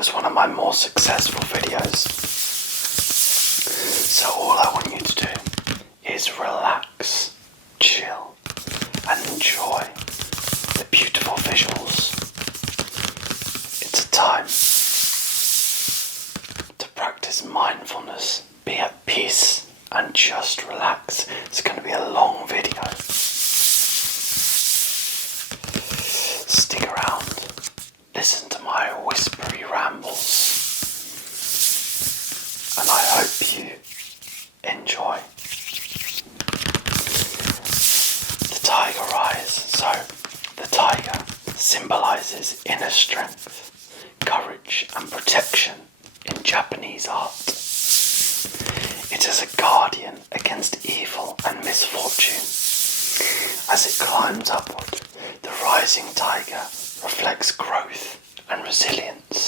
was one of my more successful videos. So all I want you to do is relax, chill, and enjoy the beautiful visuals. It's a time to practice mindfulness, be at peace, and just relax. It's going to be a long video. Stick around, listen to my whispery rambles, and I hope you enjoy. The tiger rise. So, the tiger symbolizes inner strength, courage, and protection in Japanese art. It is a guardian against evil and misfortune. As it climbs upward, the rising tiger reflects growth and resilience.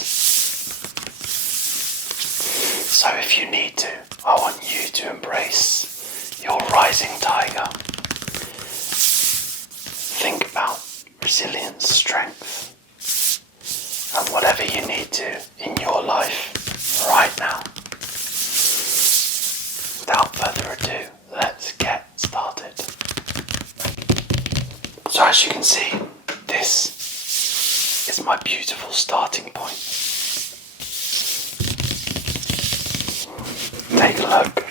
So if you need to, I want you to embrace your rising tiger. Think about resilience, strength, and whatever you need to in your life right now. Without further ado, let's get started. So as you can see, this is my beautiful starting point. Take a look.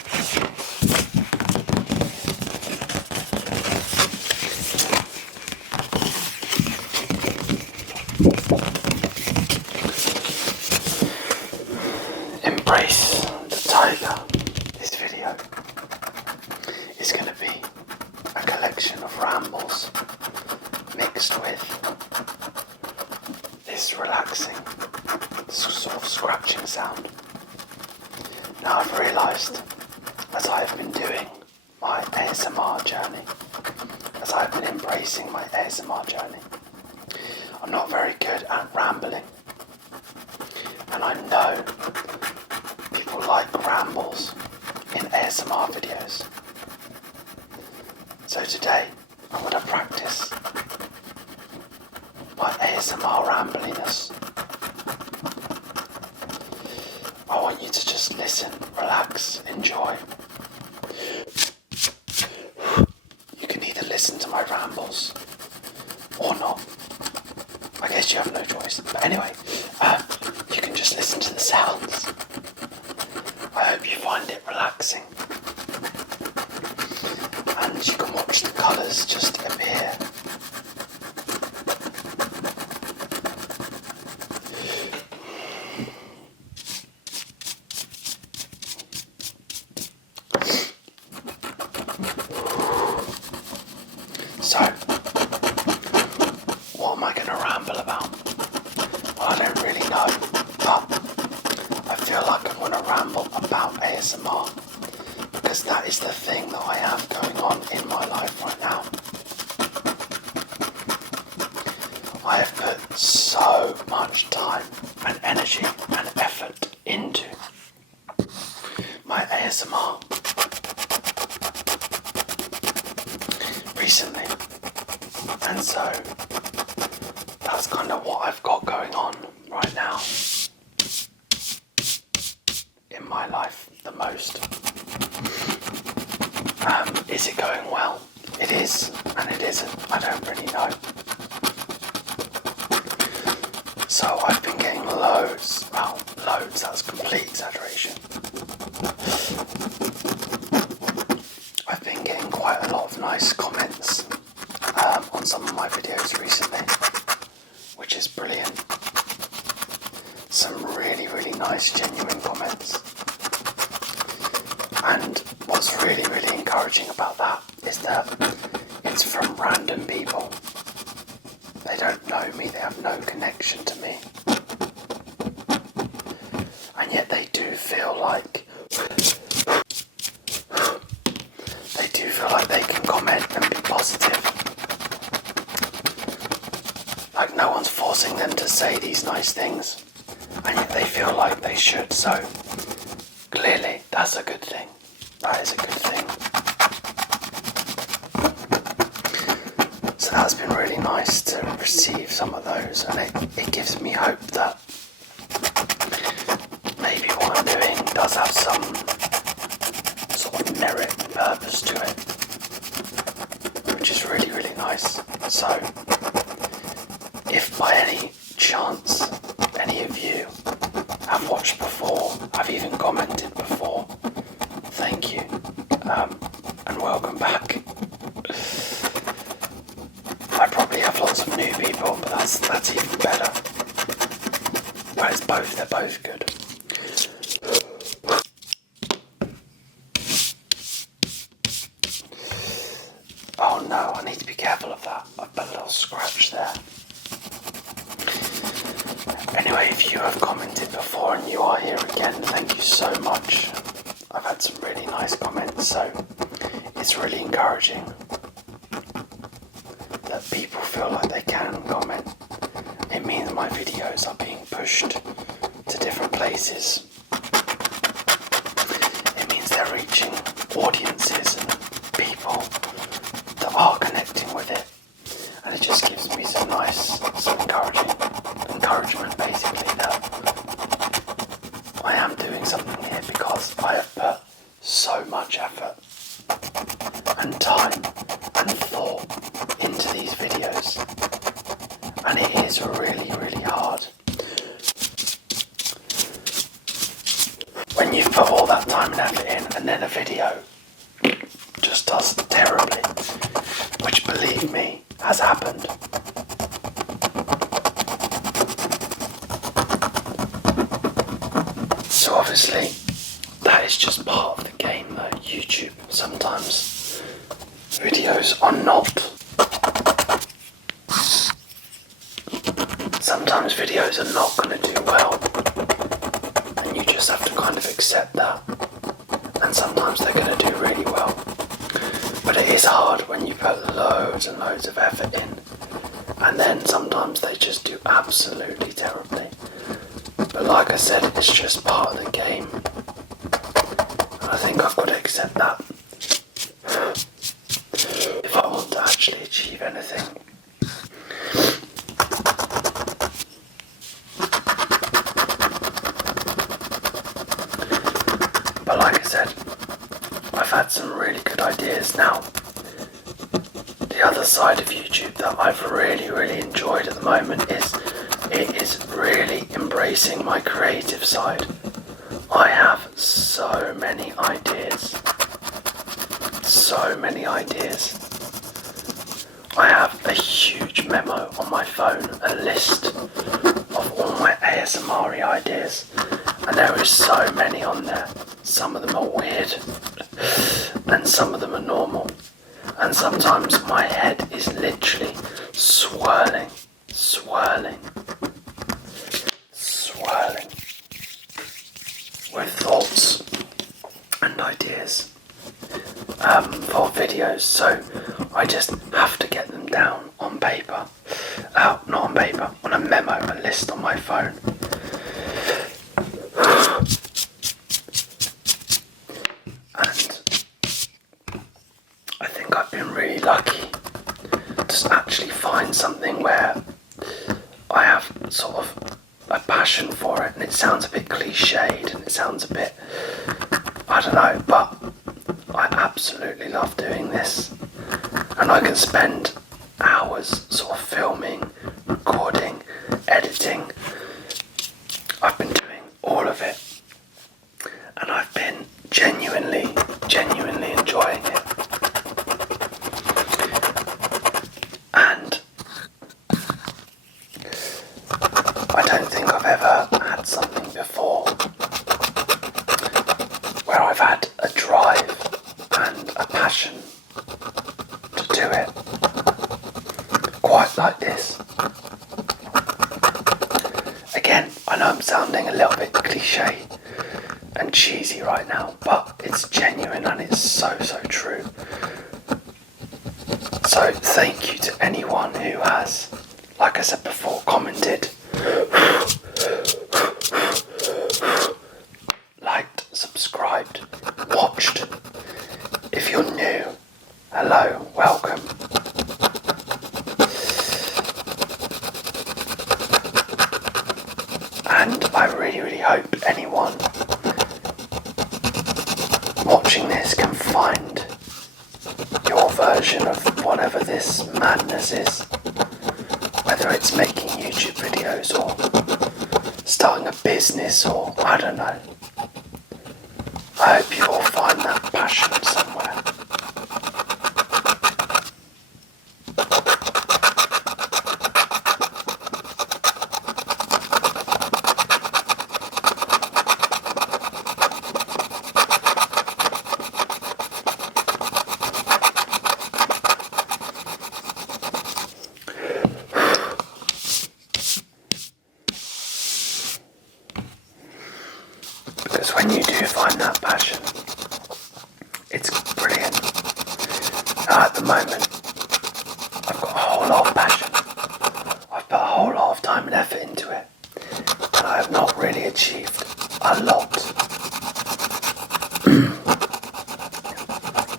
Embrace the tiger. This video is going to be a collection of rambles mixed with this relaxing sort of scratching sound. Now I've realised, as I've been doing my ASMR journey, as I've been embracing my ASMR journey, I'm not very good at rambling. And I know people like rambles in ASMR videos. So today I'm going to practice my ASMR rambliness. I want you to just listen, relax, enjoy. You can either listen to my rambles or not. I guess you have no choice. But anyway, you can just listen to the sounds. I hope you find it relaxing. And you can watch the colours just appear. So, what am I going to ramble about? Well, I don't really know, but I feel like I'm going to ramble about ASMR because that is the thing that I have going on in my life right now. I have put so much time and energy and effort into my ASMR recently, and so that's kind of what I've got going on right now in my life the most. Is it going well? It is, and it isn't. I don't really know. So I've been getting loads, that's complete exaggeration. I've been getting quite a lot of nice comments on some of my videos recently, which is brilliant. Some really, really nice, genuine comments. And what's really, really encouraging about that is that it's from random people. They don't know me, they have no connection to me. And yet they do feel like they can comment and be positive. Like no one's forcing them to say these nice things, and yet they feel like they should, so clearly that's a good thing. That is a good thing. So that's been really nice to receive some of those, and it gives me hope that does have some sort of merit and purpose to it, which is really, really nice. So, if by any chance any of you have watched before, have even commented before, thank you, and welcome back. I probably have lots of new people, but that's even better. Well, it's both, they're both good. Oh no, I need to be careful of that. I've put a little scratch there. Anyway, if you have commented before and you are here again, thank you so much. I've had some really nice comments, so it's really encouraging that people feel like they can comment. It means my videos are being pushed to different places. It means they're reaching audiences and people that are connecting with it. And it just gives me some encouragement basically that I am doing something here because I have put so much effort and time and thought into these videos, and it is really, really hard when you've put all that time and effort in and then a video just does terribly, which, believe me, has happened. So obviously that is just part of the game though. YouTube, sometimes videos are not going to do well, and you just have to kind of accept that. And sometimes they're going to do really well, but it is hard when you put loads and loads of effort in, and then sometimes they just do absolutely terribly. But like I said, it's just part of the game, and I think I've got to accept that if I want to actually achieve anything. But like I said, I've had some really good ideas now. The other side of YouTube that I've really, really enjoyed at the moment is it is really embracing my creative side. I have so many ideas. So many ideas. I have a huge memo on my phone, a list of all my ASMR ideas, and there is so many on there. Some of them are weird, and some of them are normal, and sometimes my head is literally swirling with thoughts and ideas for videos, so I just have to get them down on paper. Not on paper, on a memo, a list on my phone. And I think I've been really lucky to actually find something where I have sort of a passion for it, and it sounds a bit cliched and it sounds a bit, I don't know, but I absolutely love doing this, and I can spend hours sort of filming, recording, editing. I've been doing all of it, and I've been genuinely enjoying it. And I don't think I've ever had something before where I've had a drive and a passion to do it quite like this. Again, I know I'm sounding a little bit cliche and cheesy right now, but it's genuine and it's so true. So thank you to anyone who has, like I said before, commented, liked, subscribed, watched. If you're new, hello, welcome. And I really hope anyone watching this can find your version of whatever this madness is. Whether it's making YouTube videos or starting a business or I don't know. I hope you all find that passion somewhere. Because when you do find that passion, it's brilliant. Now at the moment, I've got a whole lot of passion. I've put a whole lot of time and effort into it, and I have not really achieved a lot.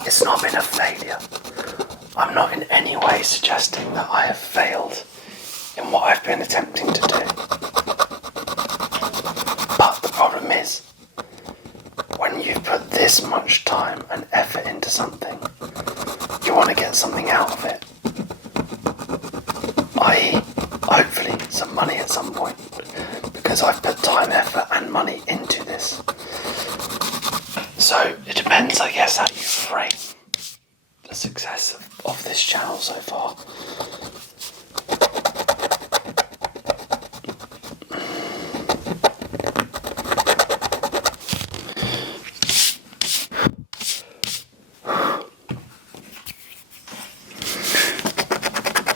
It's not been a failure. I'm not in any way suggesting that I have failed in what I've been attempting to do. But the problem is, when you've put this much time and effort into something, you want to get something out of it. I.e., hopefully some money at some point, because I've put time, effort and money into this. So it depends, I guess, how you frame the success of this channel so far.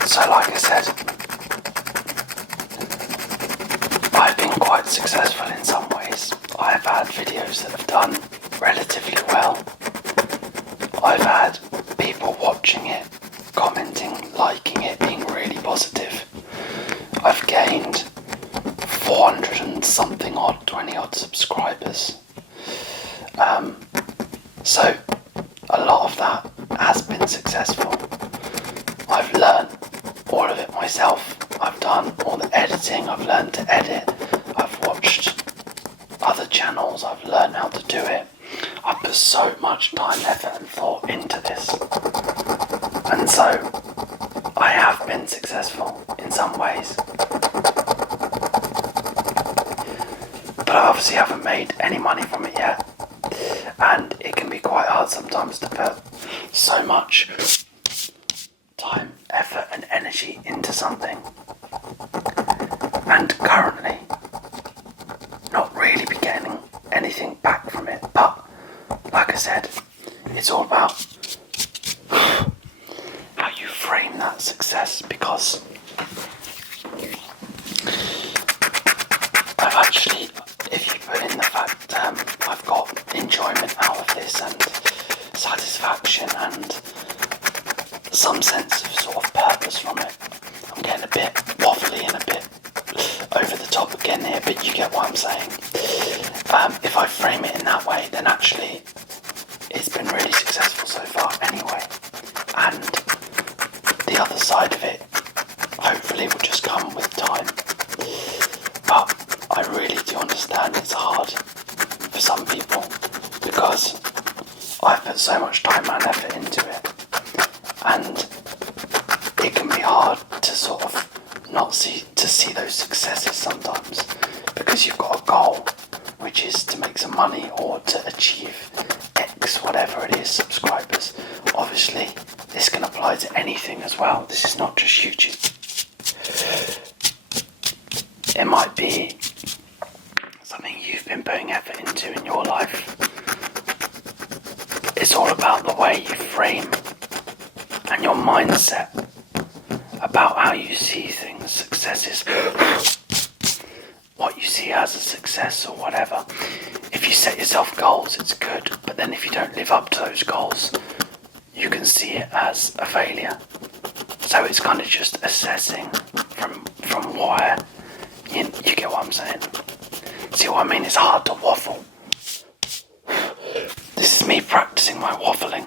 So like I said, I've been quite successful in some ways. I've had videos that have done relatively well. I've had people watching it, commenting, liking it, being really positive. I've gained 400 and something odd, 20 odd subscribers. So a lot of that has been successful. I've learned all of it myself. I've done all the editing, I've learned to edit, I've watched other channels, I've learned how to do it. I've put so much time, effort and thought into this. And so I have been successful in some ways. But I obviously haven't made any money from it yet. And it can be quite hard sometimes to put so much time, effort and energy into something, and currently not really be getting anything back from it. But like I said, it's all about how you frame that success, because I've actually, if you put in the fact I've got enjoyment out of this and satisfaction and some sense of sort of purpose from it. I'm getting a bit waffly and a bit over the top again here, but you get what I'm saying. If I frame it in that way, then actually it's been really successful so far anyway. And the other side of it hopefully will just come with time. But I really do understand it's hard for some people, because I've put so much time and effort into it. And it can be hard to sort of not see those successes sometimes, because you've got a goal, which is to make some money or to achieve X, whatever it is, subscribers. Obviously, this can apply to anything as well. This is not just YouTube. It might be something you've been putting effort into in your life. It's all about the way you frame and your mindset about how you see things, successes, what you see as a success or whatever. If you set yourself goals, it's good, but then if you don't live up to those goals, you can see it as a failure. So it's kind of just assessing from where you get what I'm saying. See what I mean? It's hard to waffle. This is me practicing my waffling.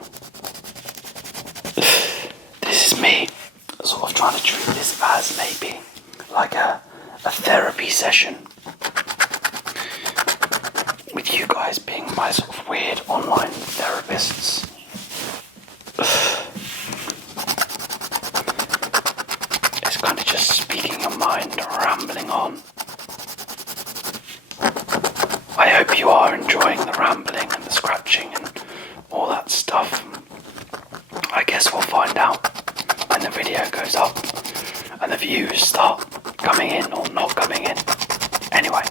This is me sort of trying to treat this as maybe like a therapy session with you guys. guys being my sort of weird online therapists. It's kind of just speaking your mind, rambling on. I hope you are enjoying the rambling and the scratching and all that stuff. I guess we'll find out when the video goes up and the views start coming in or not coming in. Anyway.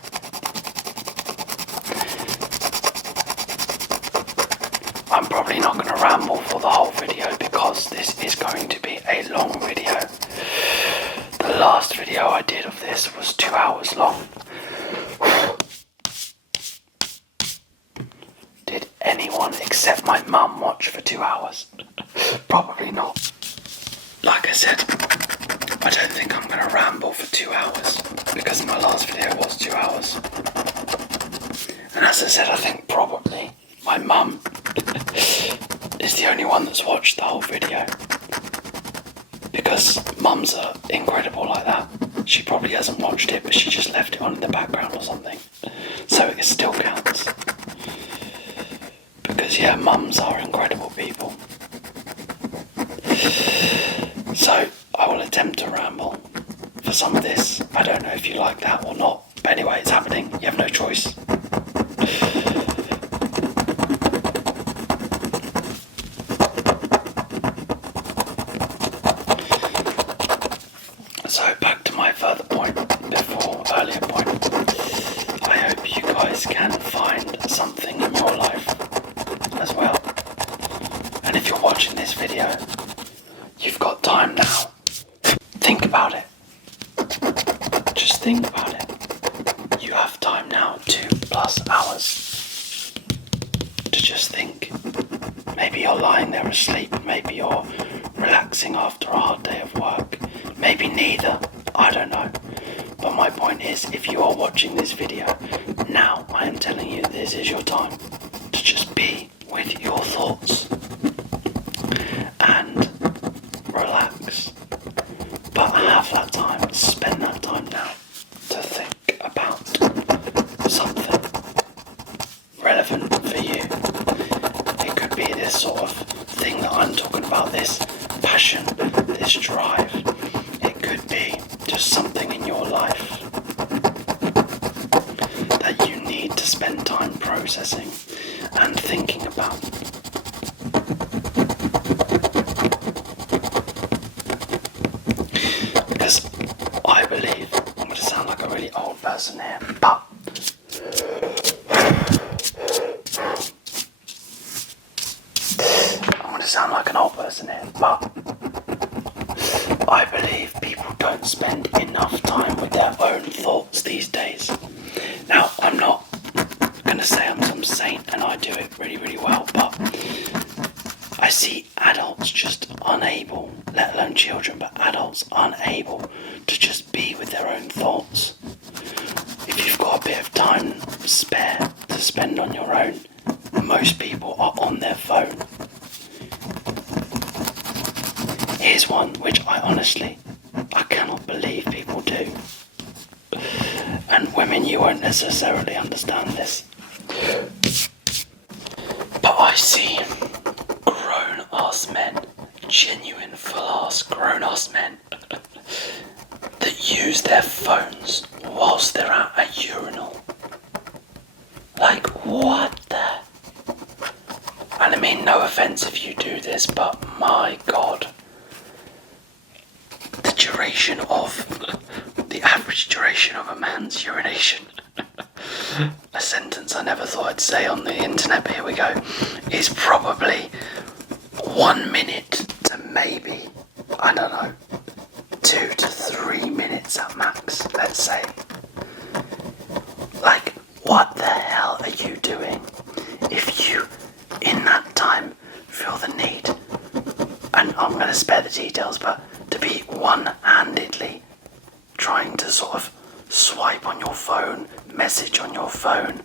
I'm probably not going to ramble for the whole video because this is going to be a long video. The last video I did of this was 2 hours long. Did anyone except my mum watch for 2 hours? Probably not. Like I said, I don't think I'm going to ramble for 2 hours because my last video was 2 hours. And as I said, I think probably my mum is the only one that's watched the whole video. Because mums are incredible like that. She probably hasn't watched it, but she just left it on in the background or something. So it still counts. Because yeah, mums are incredible people. So I will attempt to ramble for some of this. I don't know if you like that or not. But anyway, it's happening. You have no choice. So back to my further point before, earlier point. I hope you guys can find something in your life as well. And if you're watching this video, you've got time now. Think about it. Just think about it. You have time now, 2+ hours, to just think. Maybe you're lying there asleep, maybe you're relaxing after a hard day of work. Maybe neither, I don't know. But my point is, if you are watching this video, now I am telling you this is your time to just be with your thoughts and relax. But have that time, spend that time now to think about something relevant for you. It could be this sort of thing that I'm talking about, this passion, this drive. It could be just something in your life that you need to spend time processing and thinking about. Because I believe, I'm going to sound like a really old person here, but sound like an old person here, but I believe people don't spend enough time with their own thoughts these days. Now, I'm not going to say I'm some saint and I do it really, really well, but I see adults just unable, let alone children, but adults unable to just be with their own thoughts. If you've got a bit of time spare to spend on your own, most people are on their phone. Here's one which I cannot believe people do. And women, you won't necessarily understand this. But I see grown-ass men, genuine full-ass grown-ass men, that use their phones whilst they're at a urinal. Like, what the? And I mean, no offence if you do this, but my God. The average duration of a man's urination, a sentence I never thought I'd say on the internet, but here we go, is probably 1 minute to maybe, I don't know, 2 to 3 minutes at max, let's say. Like, what the hell are you doing if you, in that time, feel the need, and I'm going to spare the details, but to be one-handedly trying to sort of swipe on your phone, message on your phone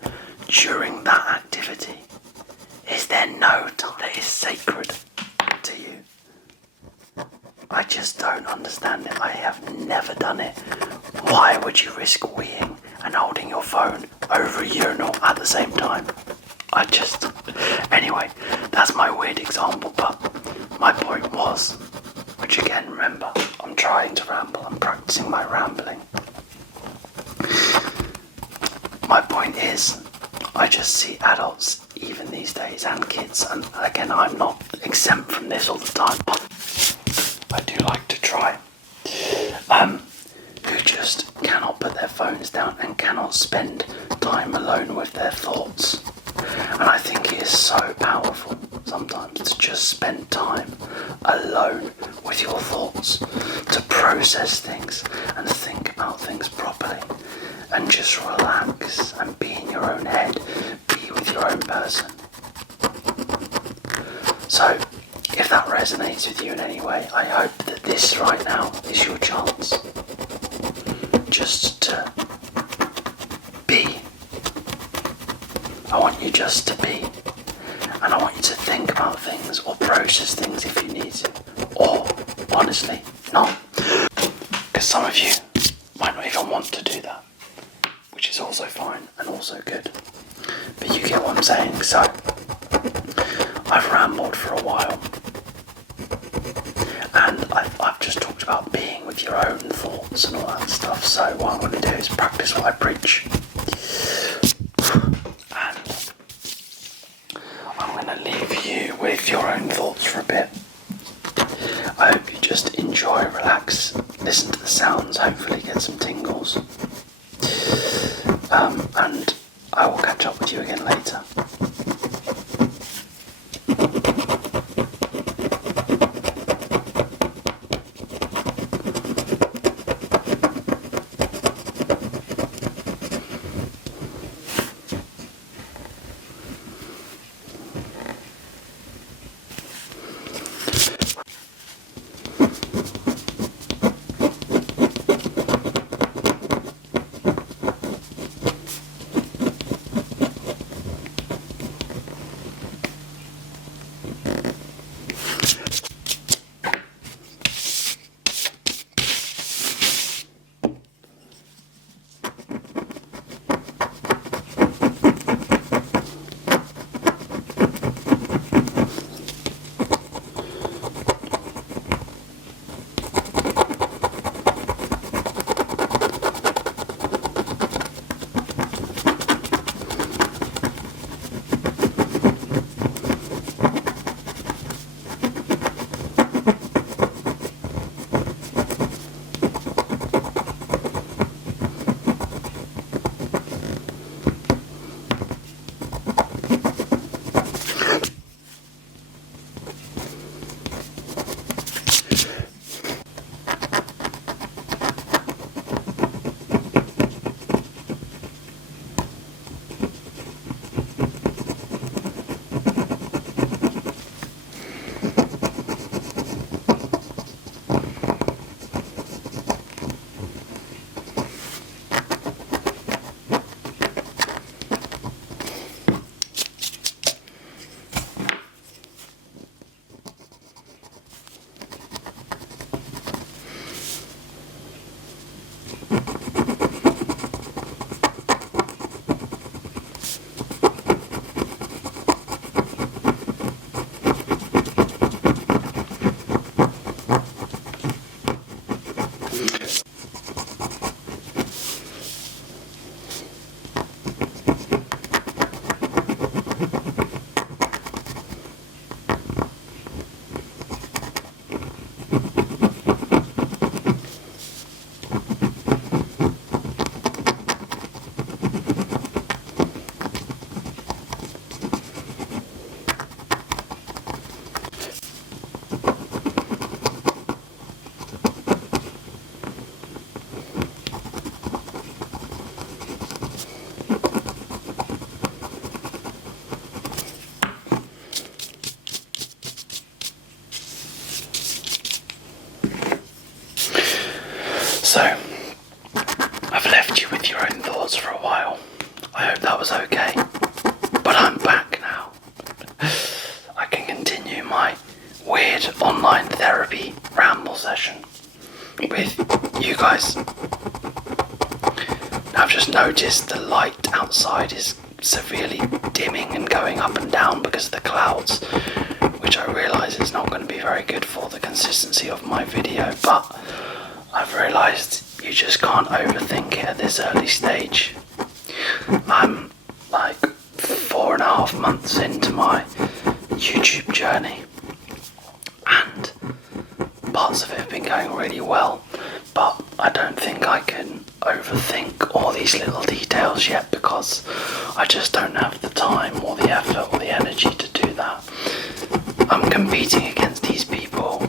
during that activity? Is there no time that is sacred to you? I just don't understand it. I have never done it. Why would you risk weeing and holding your phone over a urinal at the same time? Anyway, that's my weird example, but my point was, which again, remember, I'm trying to ramble, I'm practicing my rambling. My point is, I just see adults, even these days, and kids, and again, I'm not exempt from this all the time, but I do like to try, who just cannot put their phones down and cannot spend time alone with their thoughts. And I think it is so powerful sometimes to just spend time alone with your thoughts, to process things and think about things properly, and just relax and be in your own head, be with your own person. So, if that resonates with you in any way, I hope that this right now is your chance just to be. I want you just to be, and I want you to think about things or process things if you need to, or honestly not, because some of you might not even want to do that, which is also fine and also good, but you get what I'm saying. So I've rambled for a while, and I've just talked about being with your own thoughts and all that stuff. So what I'm going to do is practice what I preach. Leave you with your own thoughts for a bit. I hope you just enjoy, relax, listen to the sounds, hopefully get some tingles. And I will catch up with you again later. So, I've left you with your own thoughts for a while. I hope that was okay. But I'm back now. I can continue my weird online therapy ramble session with you guys. I've just noticed the light outside is severely dimming and going up and down because of the clouds, which I realise is not going to be very good for the consistency of my video, but I've realised you just can't overthink it at this early stage. I'm like 4.5 months into my YouTube journey, and parts of it have been going really well, but I don't think I can overthink all these little details yet because I just don't have the time or the effort or the energy to do that. I'm competing against these people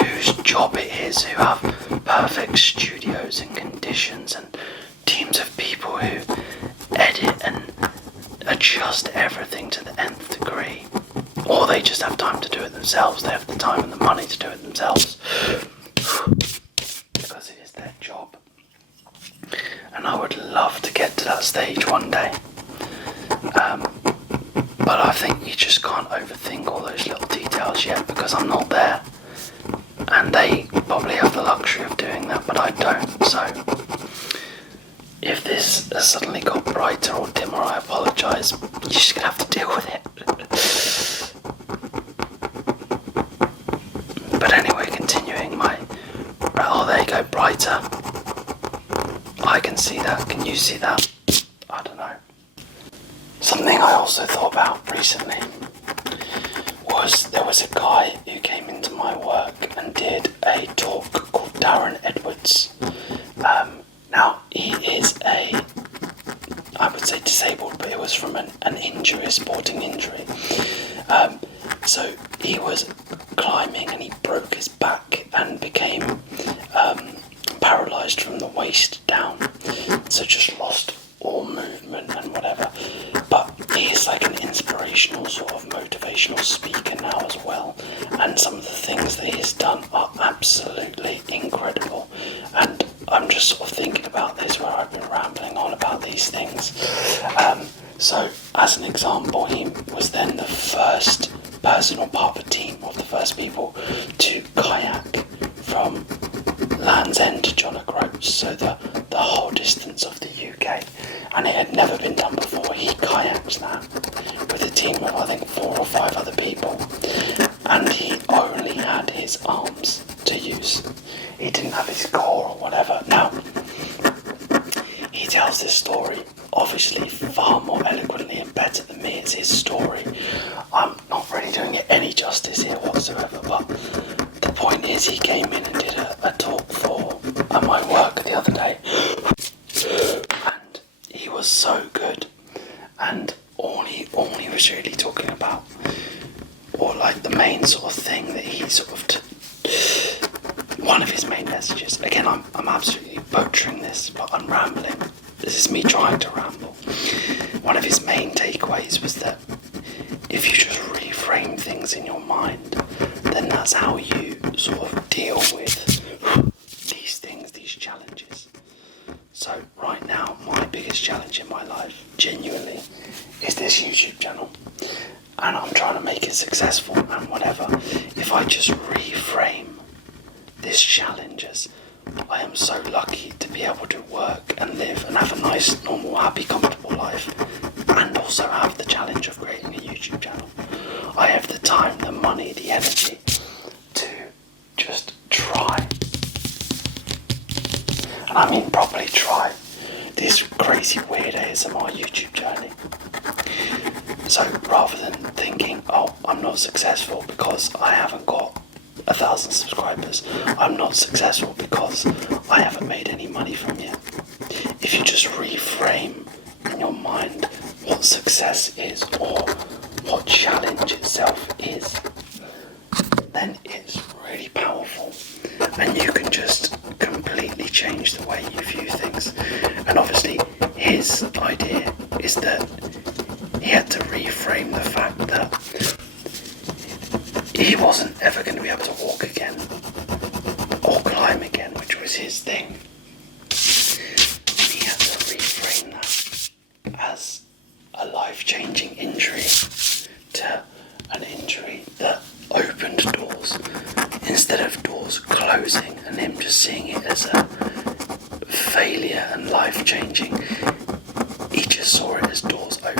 whose job it is, who have perfect studios and conditions and teams of people who edit and adjust everything to the nth degree, or they just have time to do it themselves. They have the time and the money to do it themselves because it is their job. And I would love to get to that stage one day, but I think you just can't overthink all those little details yet because I'm not there, and they probably have the luxury of doing that, but I don't. So if this has suddenly got brighter or dimmer, I apologise. You're just going to have to deal with it. But anyway, continuing my... Oh, there you go, brighter. I can see that. Can you see that? I don't know. Something I also thought about recently was there was a guy who came into my work and did a talk called Darren Edwards. Now, he is I would say disabled, but it was from an injury, a sporting injury. So he was climbing and he broke his back and became paralysed from the waist down. So just lost all movement and whatever. But he is like an inspirational sort of motivational speaker now as well. And some of the things that he's done are absolutely incredible. And I'm just sort of thinking about this where I've been rambling on about these things. So as an example, he was then the first person or part of a team of the first people to kayak from Land's End to John O'Groats, so the whole distance of the UK, and it had never been done before. He kayaked that with a team of I think 4 or 5 other people, and he only had his arms to use. He didn't have his core or whatever. Now, he tells this story obviously far more eloquently and better than me. It's his story. I'm not really doing it any justice here whatsoever, but the point is he came in and did a talk for at my work the other day, and he was so good, and all he was really talking about, or like the main sort of thing that he sort of one of his main messages, again I'm absolutely butchering this, but I'm rambling, this is me trying to ramble. One of his main takeaways was that if you just reframe things in your mind, then that's how you sort of deal with these things, these challenges. So right now, my biggest challenge in my life, genuinely, is this YouTube channel. And I'm trying to make it successful and whatever. If I just reframe this challenge as I am so lucky to be able to work and live and have a nice, normal, happy, comfortable life, and also have the challenge of creating a YouTube channel. I have the time, the money, the energy to just try. And I mean properly try this crazy weird ASMR YouTube journey. So rather than thinking, oh, I'm not successful because I haven't got 1,000 subscribers, I'm not successful because I haven't made any money from you. If you just reframe in your mind what success is or what challenge itself is, then it's really powerful, and you can just completely change the way you view things. And obviously his idea is that he had to reframe the fact that he wasn't ever going to be able to walk again or climb again, which was his thing. And he had to reframe that as a life-changing injury to an injury that opened doors instead of doors closing, and him just seeing it as a failure and life-changing. He just saw it as doors opening.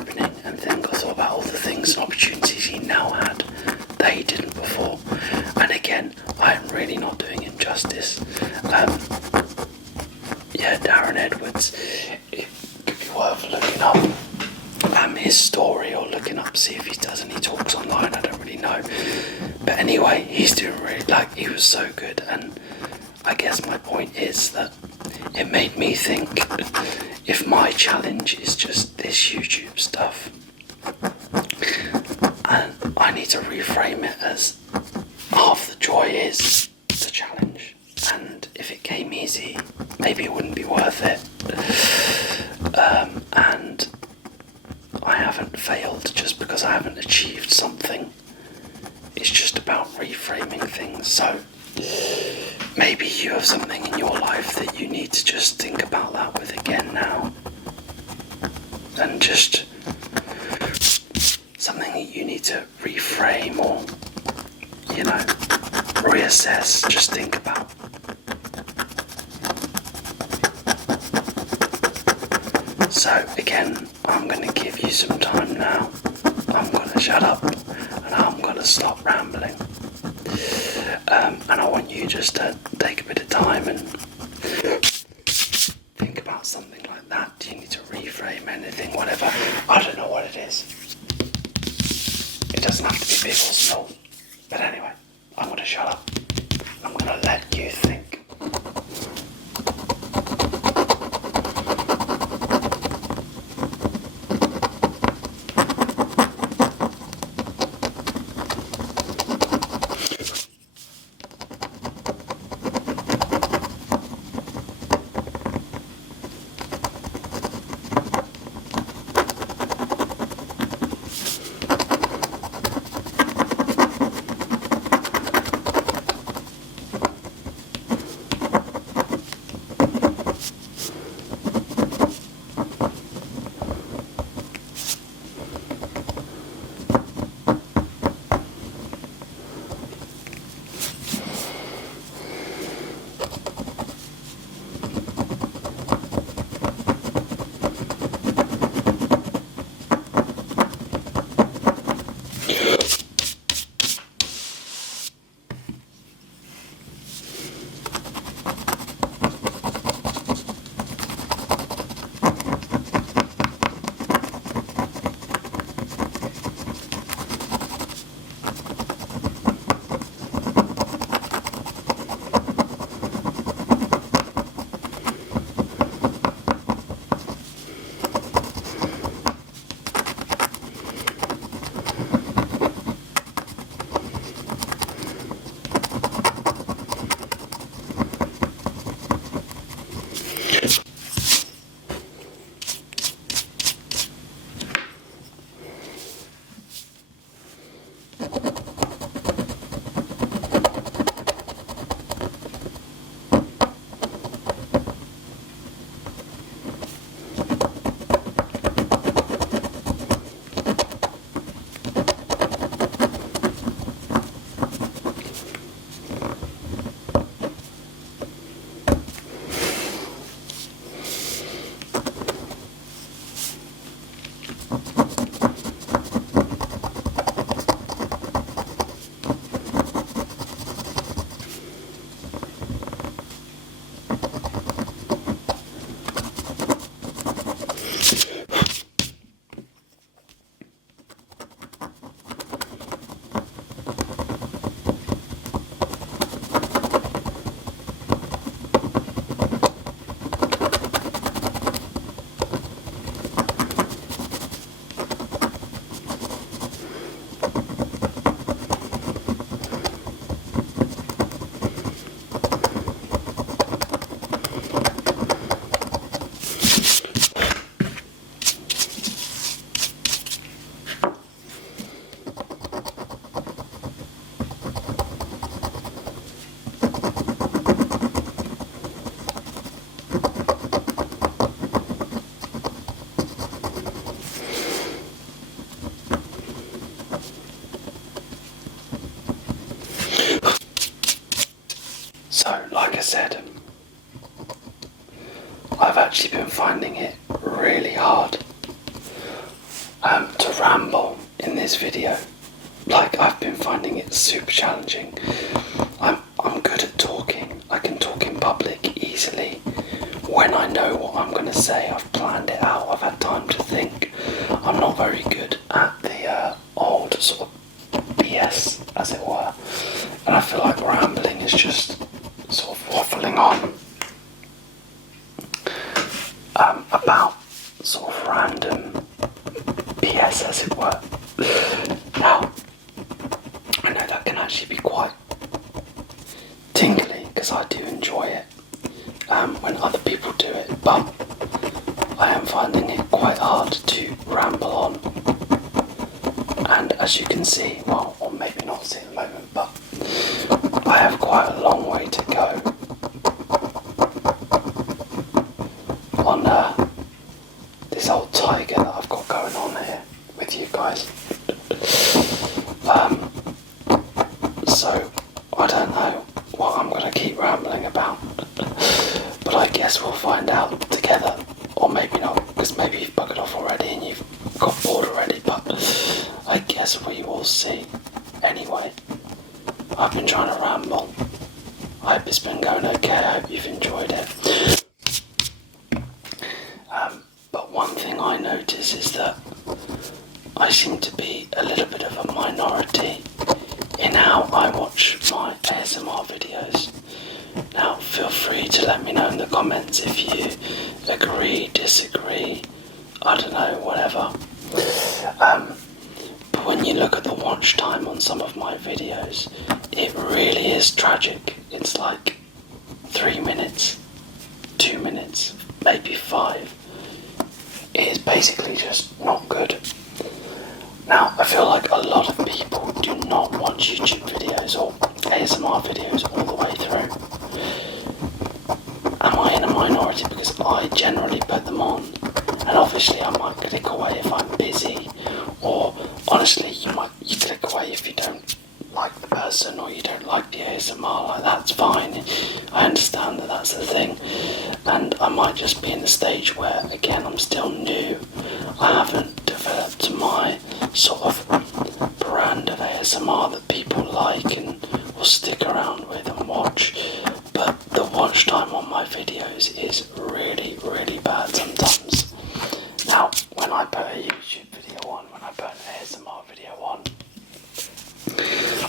things and opportunities he now had that he didn't before. And again, I'm really not doing him justice. Darren Edwards, it could be worth looking up his story, or looking up, see if he does any talks online. I don't really know. But anyway, he's doing really, he was so good. And I guess my point is that it made me think, if my challenge is just this YouTube stuff, and I need to reframe it as half the joy is the challenge, and if it came easy, maybe it wouldn't be worth it. And I haven't failed just because I haven't achieved something. It's just about reframing things. So maybe you have something in your life that you need to just think about that with again now, and just something that you need to reframe, or reassess. Just think about. So again, I'm going to give you some time now. I'm going to shut up and I'm going to stop rambling. And I want you just to take a bit of time and think about something like that. Do you need to reframe anything, whatever? I don't know what it is. It doesn't have to be big or small. But anyway, I'm going to shut up. I'm going to let you think. So, like I said, I've actually been finding it really hard to ramble in this this video. Like, I've been finding it super challenging. I'm good at talking. I can talk in public easily. When I know what I'm going to say, I've planned it out, I've had time to think. I'm not very good at the old sort of BS, as it were. And I feel like rambling is just sort of waffling on about sort of random BS, as it were. Now, I know that can actually be quite tingly, because I do enjoy it when other people do it, but I am finding it quite hard to ramble on. And as you can see, well, or maybe not see at the moment, but I have quite a long way to go on this old tiger that I've got going on here with you guys. So I don't know what I'm going to keep rambling about, but I guess we'll find out together, or maybe not, because maybe you've buggered off already and you've got bored already, but I guess we will see. Anyway, I've been trying to ramble. I hope it's been going okay, I hope you've enjoyed it. But one thing I notice is that I seem to be a little bit of a minority in how I watch my ASMR videos. Now, feel free to let me know in the comments if you agree, disagree, I don't know, whatever. But when you look at the watch time on some of my videos, it really is tragic. It's like 3 minutes, 2 minutes, maybe 5. It is basically just not good. Now, I feel like a lot of people do not watch YouTube videos or ASMR videos all the way through. Am I in a minority? Because I generally put them on, and obviously I might click away if I'm busy, or honestly you click away if you don't like the person or you don't like the ASMR. Like, that's fine. I understand that that's the thing, and I might just be in the stage where, again, I'm still new. I haven't developed my sort of brand of ASMR that people like and will stick around with and watch. But the watch time on my videos is really, really bad sometimes. Now, when I put a YouTube video on, when I put an ASMR video on,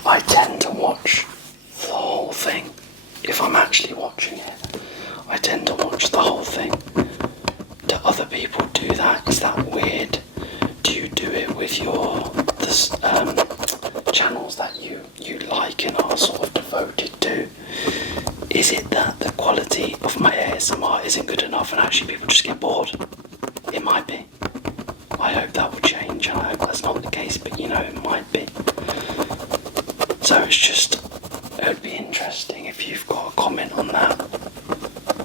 I tend to watch the whole thing. If I'm actually watching it, I tend to watch the whole thing. Do other people do that? Is that weird? Do you do it with your channels that you like and are sort of devoted to? Is it that the quality of my ASMR isn't good enough and actually people just get bored? It might be. I hope that will change, and I hope that's not the case, but it might be. So it would be interesting if you've got a comment on that.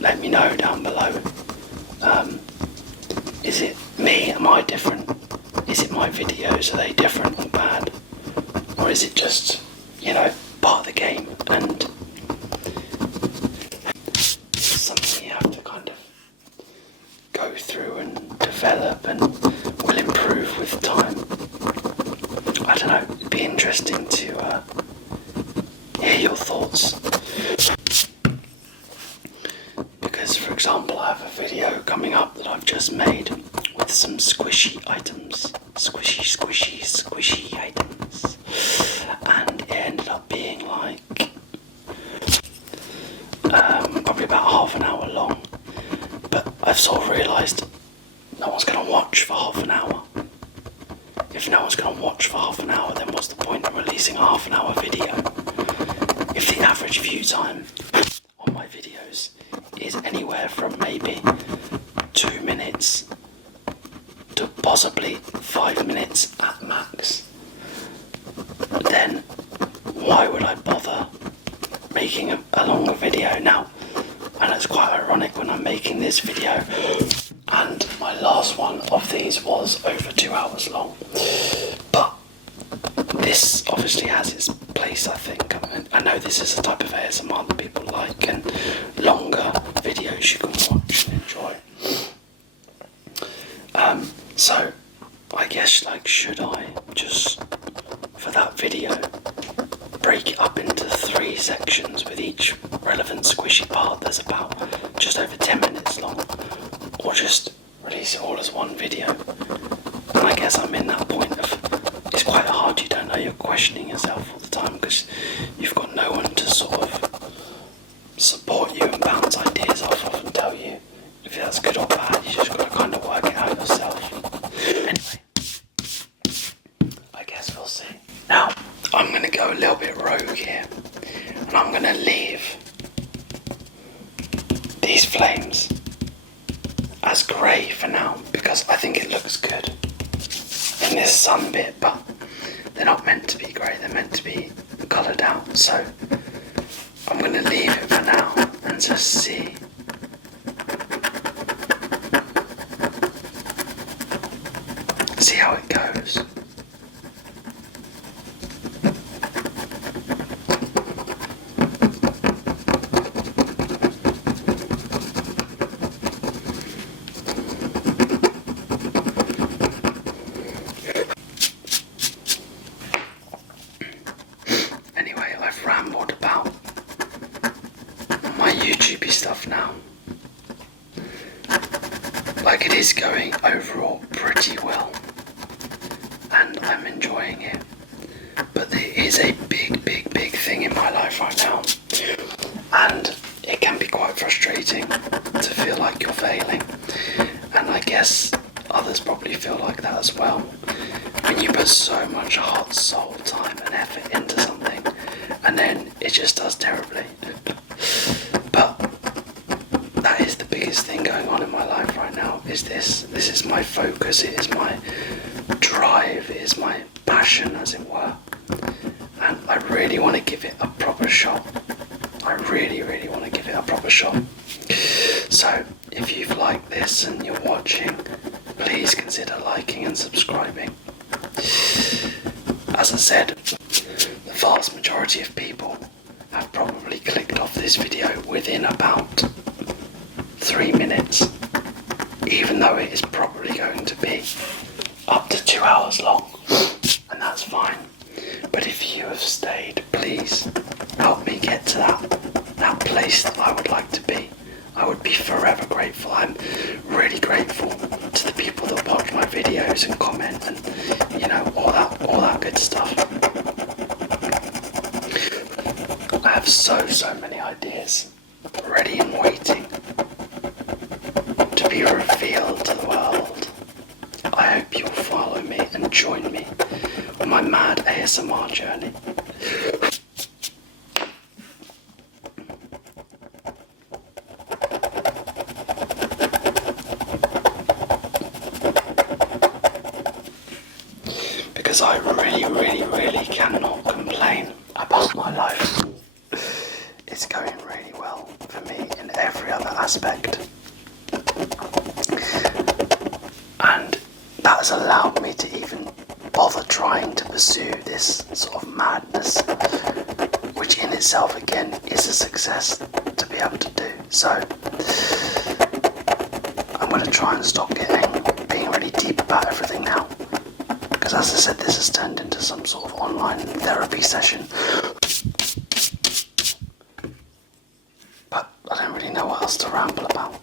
Let me know down below. Is it me? Am I different? Is it my videos? Are they different or bad? Or is it just, part of the game and something you have to kind of go through and develop and will improve with time? I don't know. It'd be interesting to hear your thoughts. Because, for example, I have a video coming up that I've just made with some squishy items. Squishy items. And it ended up being like probably about half an hour long. But I've sort of realised no one's going to watch for half an hour. If no one's going to watch for half an hour, then what's the point of releasing a half an hour video? If the average view time on my videos is anywhere from maybe 2 minutes to possibly 5 minutes at max, then why would I bother making a longer video now? And it's quite ironic when I'm making this video, and my last one of these was over 2 hours long. But this obviously has its place, I think. I know this is a type of ASMR that people like, and longer videos you can watch and enjoy. So I guess, should I just for that video, break it up into 3 sections with each relevant squishy part that's about just over 10 minutes long, or just release it all as one video. And I guess I'm in that point of, it's quite hard, you don't know, you're questioning yourself all the time because you've got no one to sort of support you and bounce ideas off of and tell you if that's good or bad. You just got to kind of work it out yourself. Anyway, I guess we'll see. Now, I'm going to go a little bit rogue here, and I'm going to leave these flames as grey for now because I think it looks good in this sun bit, but they're not meant to be grey, they're meant to be coloured out, so I'm going to leave it for now and just see. See how it goes. Anyway, I've rambled about my YouTubey stuff now. Like, it is going overall pretty well, and I'm enjoying it. But there is a big thing in my life right now, and it can be quite frustrating to feel like you're failing. And I guess others probably feel like that as well. When you put so much heart, soul, time and effort into something, and then it just does terribly. But that is the biggest thing going on in my life right now, is this. This is my focus, it is my drive, it is my passion, as it were. And I really want to give it a proper shot. I really want to give it a proper shot. So, if you've liked this and you're watching, please consider liking and subscribing. As I said, the vast majority of people have probably clicked off this video within about 3 minutes, even though it is probably going to be up to 2 hours long, and that's fine. But if you have stayed, please help me get to that place that I would like to be. I would be forever grateful. I'm really grateful to the people that watch my videos and comment and, you know, all that good stuff. I have so many ideas ready and waiting to be revealed to the world. I hope you'll follow me and join me on my mad ASMR journey. Because I really cannot complain about my life. It's going really well for me in every other aspect. And that has allowed me to even bother trying to pursue this sort of madness, which in itself again is a success to be able to do. So I'm going to try and stop being really deep about everything now, because as I said, this has turned into some sort of online therapy session. But I don't really know what else to ramble about.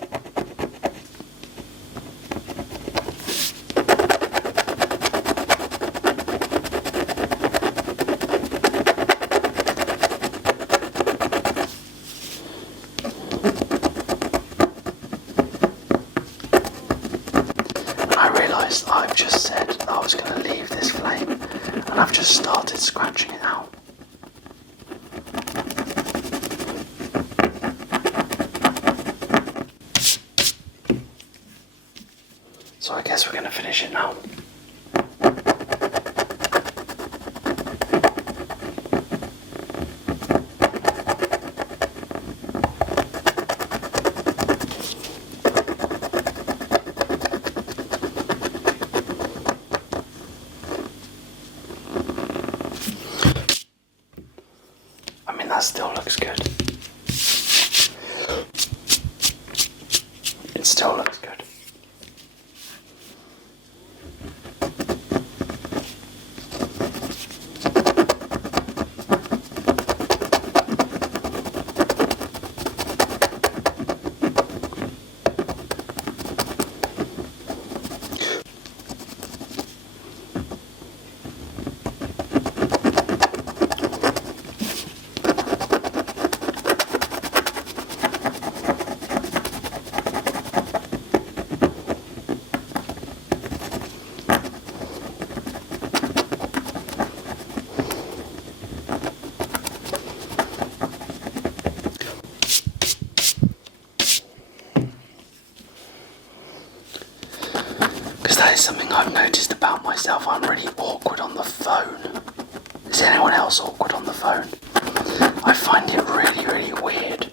I've just said that I was going to leave this flame, and I've just started scratching it out. So I guess we're going to finish it now. That still looks good. It still looks good. noticed about myself, I'm really awkward on the phone. Is anyone else awkward on the phone? I find it really, really weird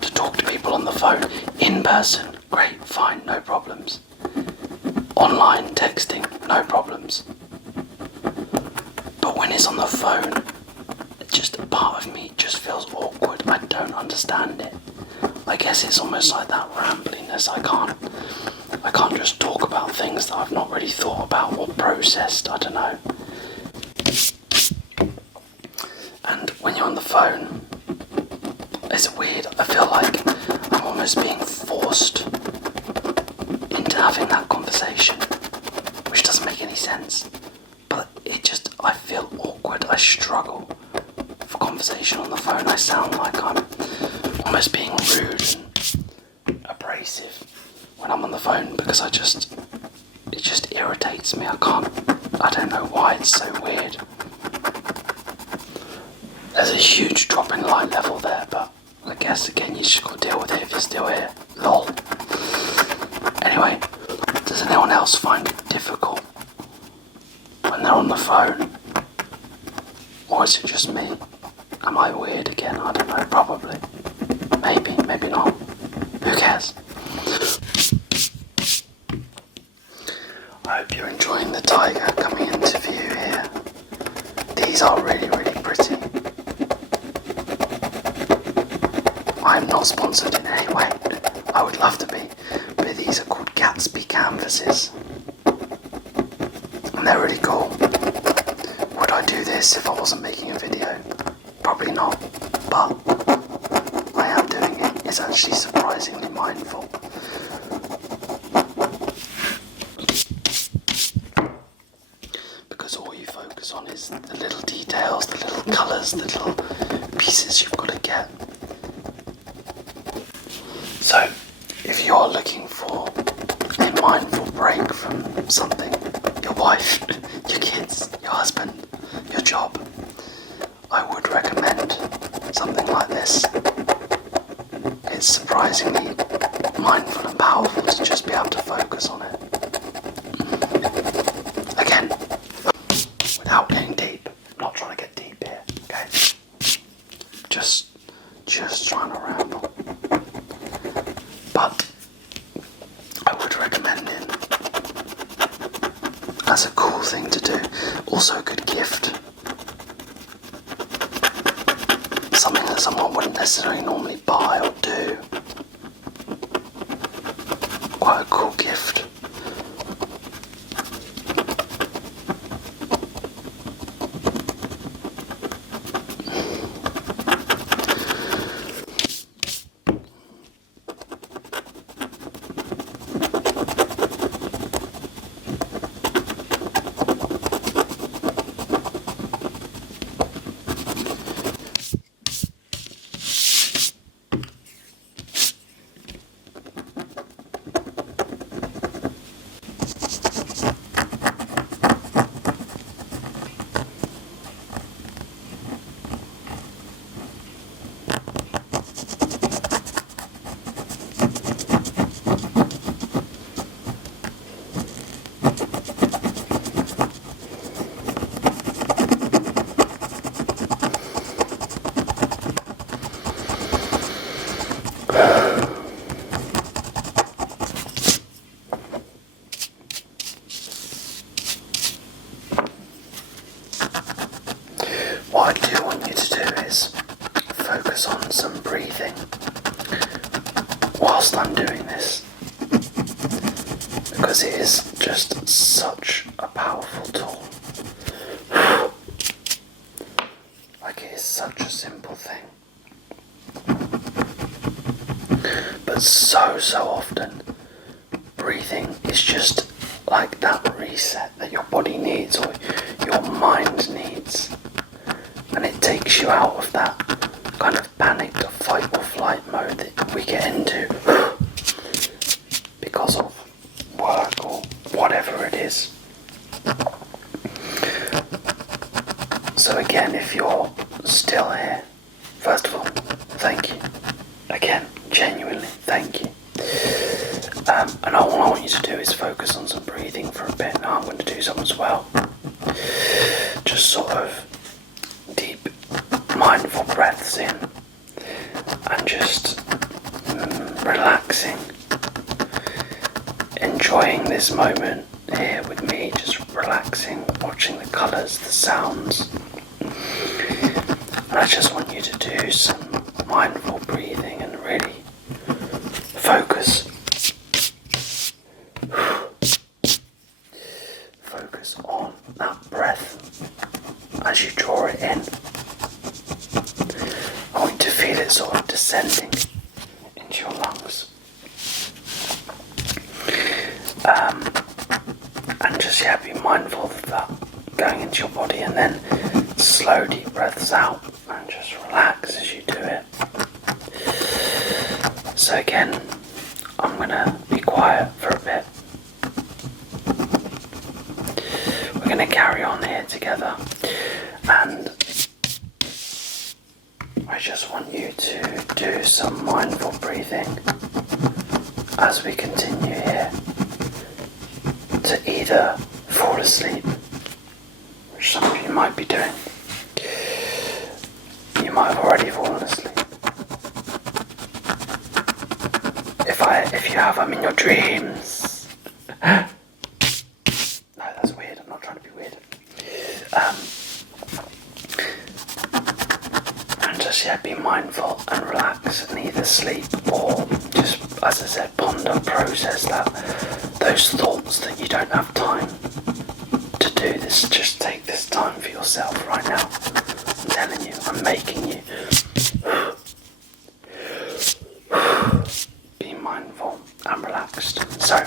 to talk to people on the phone. In person, great, fine, no problems. Online texting, no problems. But when it's on the phone, just a part of me just feels awkward. I don't understand it. I guess it's almost like that rambliness. I can't just talk about things that I've not really thought about or processed. I don't know. And when you're on the phone, it's weird. I feel like I'm almost being forced into having that conversation, which doesn't make any sense. But I feel awkward. I struggle for conversation on the phone. I sound like I'm almost being rude and abrasive when I'm on the phone because it just irritates me. I don't know why it's so weird. There's a huge drop in light level there, but I guess again you just got to deal with it if you're still here. Lol. Anyway, does anyone else find it difficult when they're on the phone? Or is it just me? Am I weird again? I don't know, probably. Maybe not. Who cares? I hope you're enjoying the tiger coming into view here. These are really, really pretty. I'm not sponsored in any way. I would love to be, but these are called Gatsby canvases. And they're really cool. Would I do this if I wasn't making a video? Probably not, but I am doing it. It's actually surprisingly mindful. Because all you focus on is the little details, the little colours, the little pieces you've got to get. So, if you're looking for a mindful break from something, your wife, your kids, your husband, your job, I would recommend something like this. It's surprisingly mindful and powerful to just be able to focus on it. Again, without getting deep. I'm not trying to get deep here, okay? Just trying to ramble. But I would recommend it as a cool thing to do. Also a good gift. Something that someone wouldn't necessarily normally buy or do. Quite a cool gift. What I do want you to do is focus on some breathing whilst I'm doing this, because it is just such a powerful tool. Like, it is such a simple thing, but so often breathing is just like that reset that your body needs or your mind needs. And it takes you out of that kind of panicked fight or flight mode that we get into because of work or whatever it is. So again, if you're still here, first of all, thank you. Again, genuinely, thank you. And all I want you to do is focus on some breathing for a bit. Now I'm going to do some as well. Just sort of deep, mindful breaths in and just relaxing, enjoying this moment here with me, just relaxing, watching the colours, the sounds. And I just want you to do some mindful breathing and really focus. Focus on that breath as you draw it in. I want you to feel it sort of descending into your lungs. And just be mindful of that going into your body, and then slow deep breaths out and just relax as you do it. So again, I'm going to be quiet for a bit. We're going to carry on here together, and I just want you to do some mindful breathing as we continue here to either fall asleep, which some of you might be doing. You might have already fallen asleep. If you have, I'm in your dreams. No, that's weird. I'm not trying to be weird. And just be mindful and relax and either sleep or just, as I said, ponder, process those thoughts that you don't have time to do this. Just take this time for yourself right now. I'm telling you, I'm making you be mindful and relaxed. So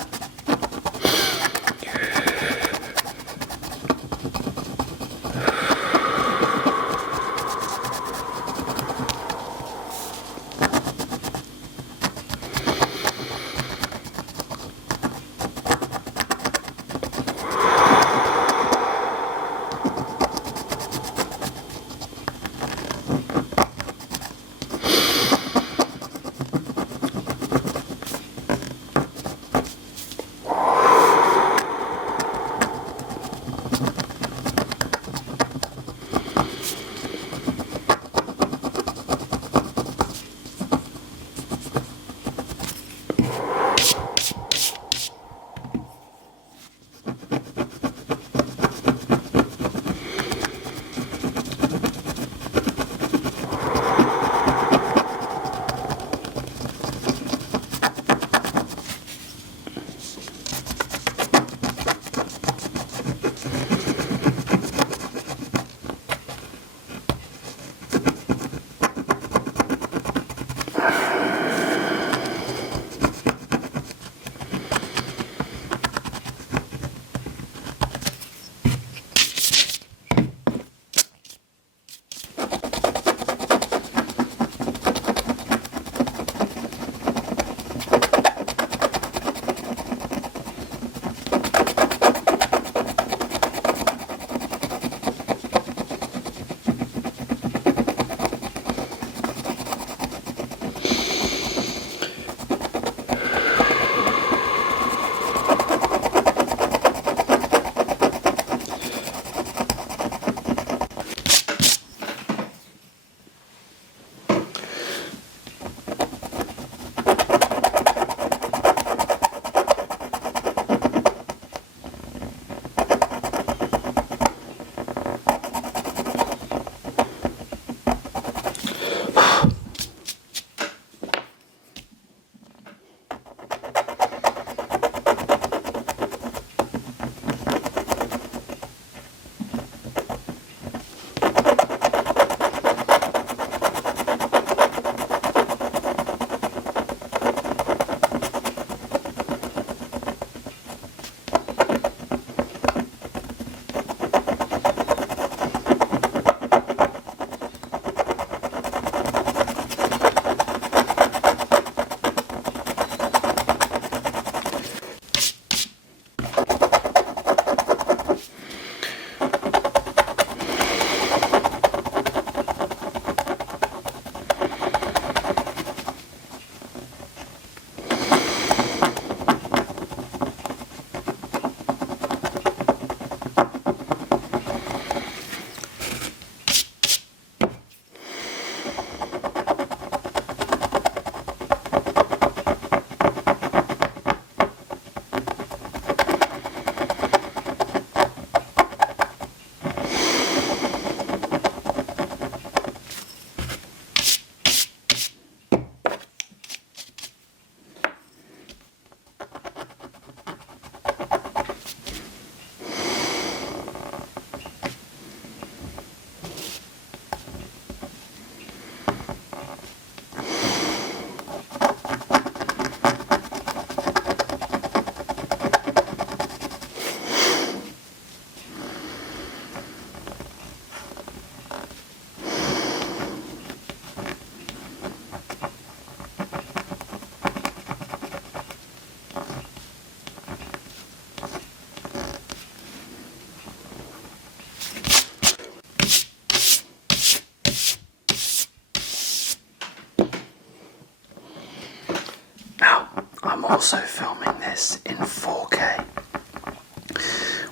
also filming this in 4K,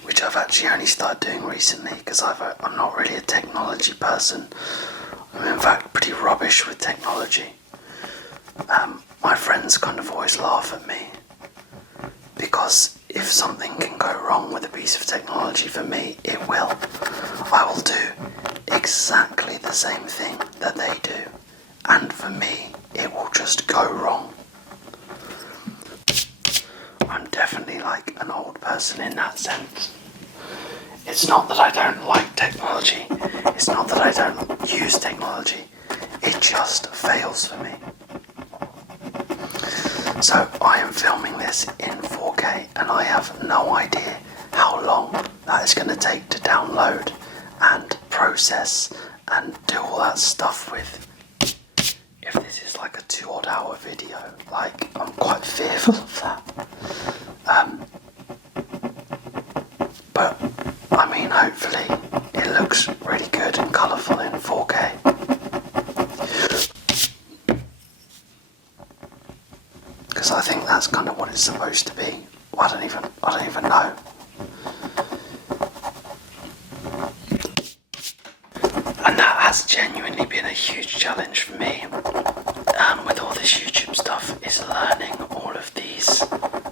which I've actually only started doing recently because I'm not really a technology person. I'm in fact pretty rubbish with technology. My friends kind of always laugh at me because if something can go wrong with a piece of technology, for me it will. I will do exactly the same thing that they do, and for me it will just go wrong. I'm definitely like an old person in that sense. It's not that I don't like technology, it's not that I don't use technology, it just fails for me. So I am filming this in 4K and I have no idea how long that is going to take to download and process and do all that stuff with. If this is like a 2 odd hour video, like, I'm quite fearful of that. But I mean, hopefully it looks really good and colourful in 4K. Because I think that's kind of what it's supposed to be. I don't even know. And that has genuinely been a huge challenge for me. With all this YouTube stuff, is learning all of these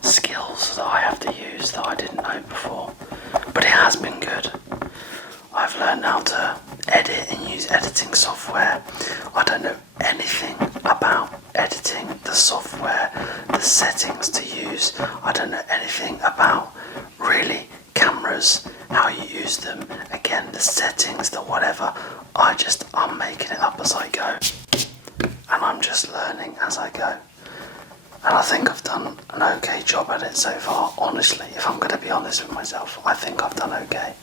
skills that I have to use that I didn't know before. But it has been good. I've learned how to edit and use editing software. I don't know anything about editing, the software, the settings to use. I don't know anything about really cameras, how you use them, again, the settings, the whatever. I'm making it up as I go, and I'm just learning as I go. And I think I've done an okay job at it so far, honestly. If I'm going to be honest with myself, I think I've done okay.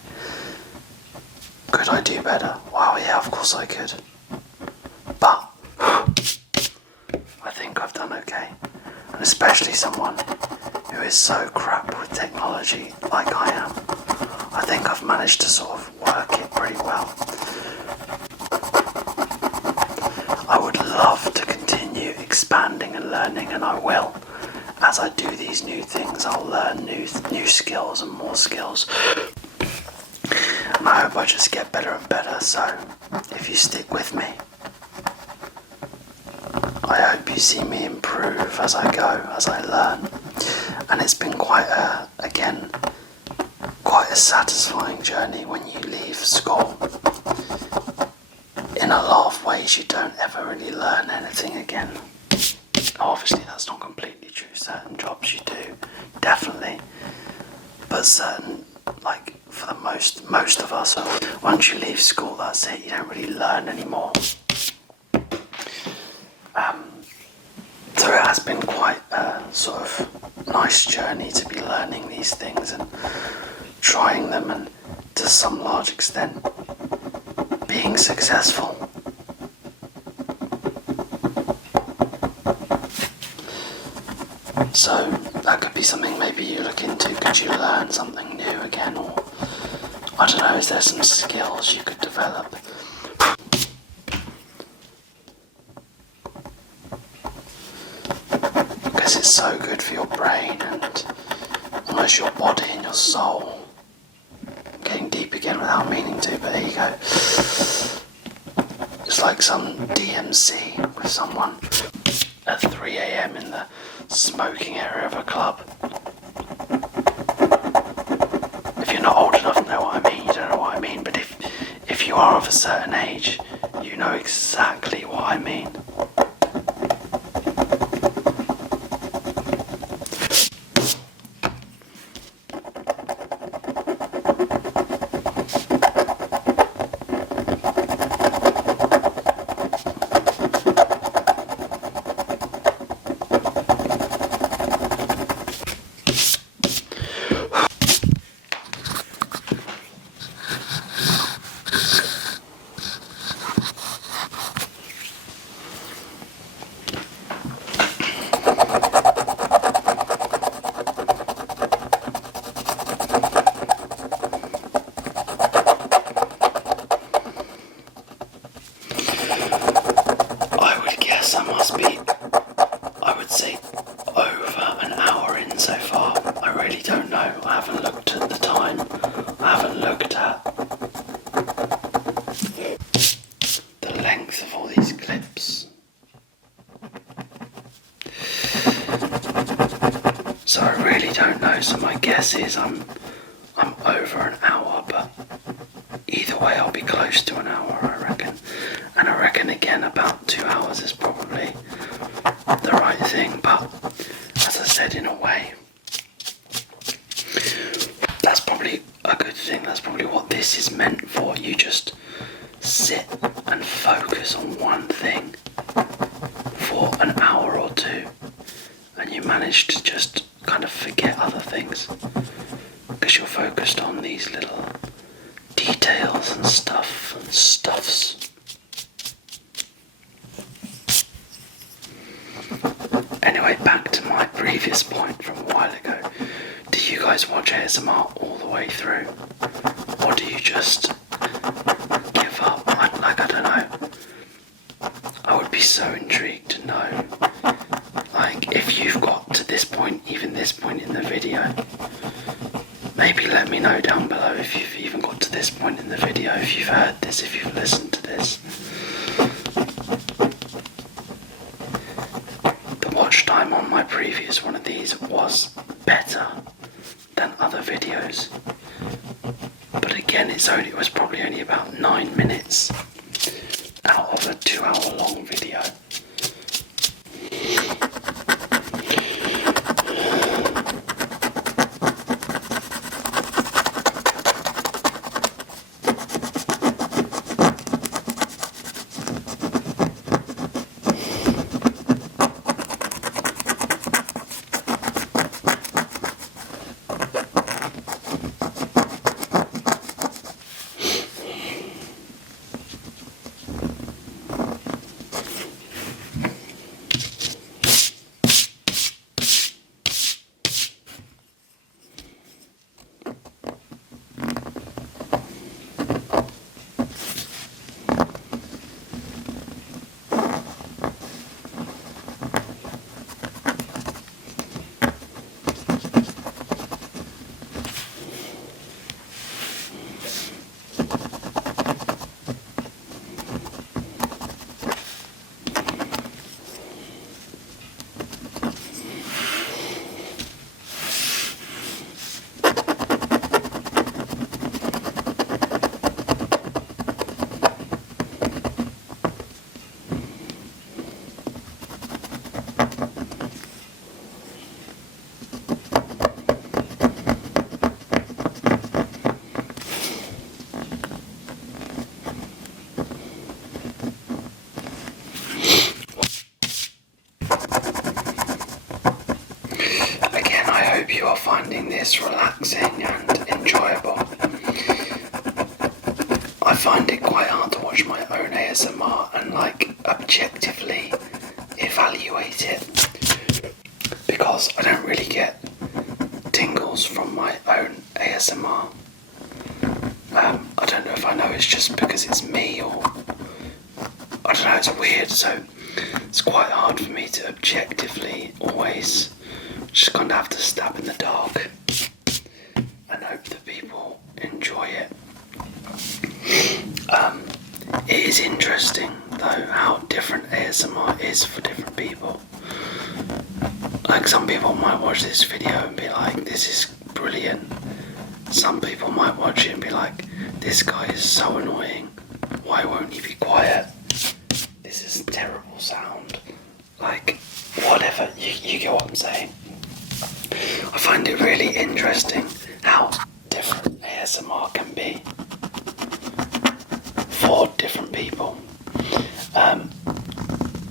Could I do better? Wow, yeah, of course I could. But I think I've done okay. And especially someone who is so crap with technology like I am, I think I've managed to sort of work it pretty well. I would love to continue expanding and learning, and I will. As I do these new things, I'll learn new skills and more skills. And I hope I just get better and better, so if you stick with me, I hope you see me improve as I go, as I learn. And it's been quite a satisfying journey when you leave school. In a lot of ways, you don't ever really learn anything again. Obviously, that's not completely true. Certain jobs you do, definitely. But certain, like for the most of us, once you leave school, that's it. You don't really learn anymore. So it has been quite a sort of nice journey to be learning these things and trying them, and to some large extent being successful. So that could be something maybe you look into. Could you learn something new again, or I don't know, is there some skills you could develop? Because it's so good for your brain and almost your body and your soul. I'm getting deep again without meaning to, but here you go. It's like some DMC with someone at 3 a.m. in the smoking area of a club. If you're not old enough to know what I mean, you don't know what I mean, but if you are of a certain age, you know exactly what I mean. guess is I'm over an hour, but either way I'll be close to an hour, I reckon. And I reckon again about 2 hours is probably the right thing, but as I said, in a way, that's probably a good thing. That's probably what this is meant for. You just sit and focus on one thing for an hour or two, and you manage to just kind of forget other things because you're focused on these little details and stuffs. Anyway, back to my previous point from a while ago. Do you guys watch ASMR all the way through? Or do you just give up? I don't know. I would be so intrigued to know, like, if you've got to this point, even this point in the video. Maybe let me know down below if you've even got to this point in the video, if you've heard this, if you've listened to this. The watch time on my previous one of these was better than other videos. But again, it was probably only about 9 minutes out of a 2-hour long video. You are finding this relaxing and enjoyable. I find it quite hard to watch my own ASMR and objectively evaluate it because I don't really get tingles from my own ASMR. I don't know if I know it's just because it's me or I don't know, it's weird, so it's quite hard for me to objectively always just kind of have to stab in the dark and hope that people enjoy it. It is interesting though how different ASMR is for different people. Like, some people might watch this video and be like, this is brilliant. Some people might watch it and be like, this guy is so annoying, why won't he be quiet? This is terrible sound. Like, whatever, you get what I'm saying. I find it really interesting how different ASMR can be for different people.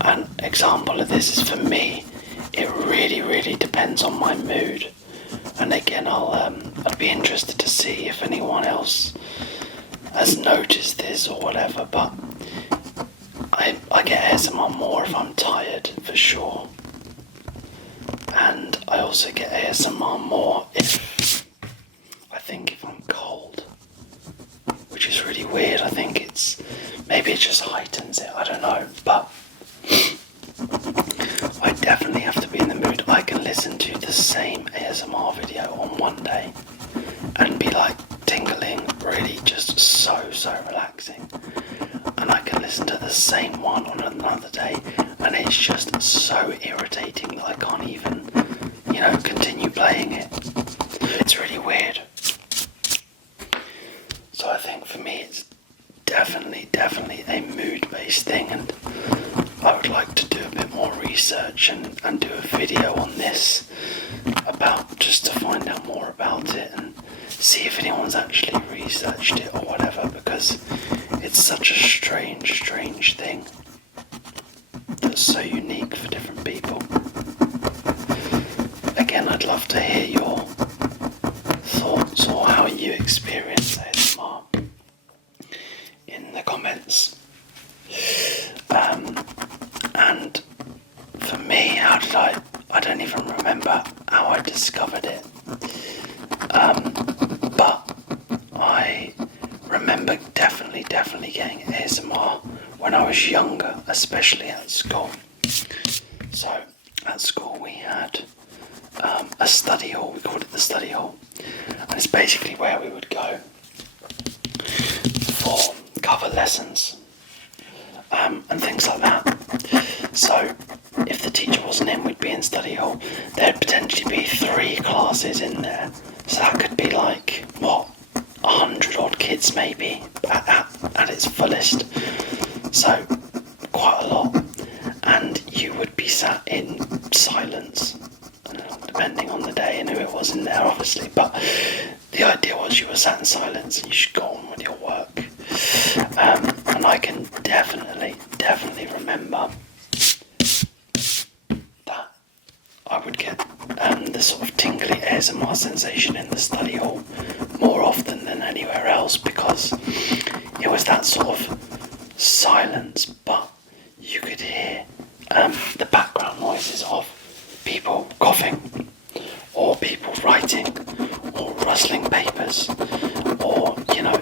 An example of this is, for me, it really depends on my mood. And again, I'd be interested to see if anyone else has noticed this or whatever, but I get ASMR more if I'm tired, for sure. And I also get ASMR more if I'm cold, which is really weird. I think maybe it just heightens it, I don't know, but I definitely have to be in the mood. I can listen to the same ASMR video on one day and be like tingling, really just so relaxing, and I can listen to the same one on another day and it's just so irritating that I can't even, continue playing it. So I think for me it's definitely a mood-based thing, and I would like to do a bit more research and do a video on this about, just to find out more about it and see if anyone's actually researched it or whatever, because it's such a strange thing that's so unique for different people. Again, I'd love to hear your thoughts or how you experience ASMR in the comments. And for me, how did I don't even remember how I discovered it. But I remember definitely getting ASMR when I was younger, especially at school. So at school we had a study hall, we called it the study hall, and it's basically where we would go for cover lessons and things like that. So if the teacher wasn't in, we'd be in study hall. There'd potentially be 3 classes in there, so that could be like 100 odd kids maybe at its fullest. So quite a lot, and you would be sat in silence, depending on the day and who it was in there, obviously. But the idea was you were sat in silence and you should go on with your work. And I can definitely remember that I would get the sort of tingly ASMR sensation in the study hall more often than anywhere else, because it was that sort of silence, but you could hear the background noises of people coughing, or people writing, or rustling papers, or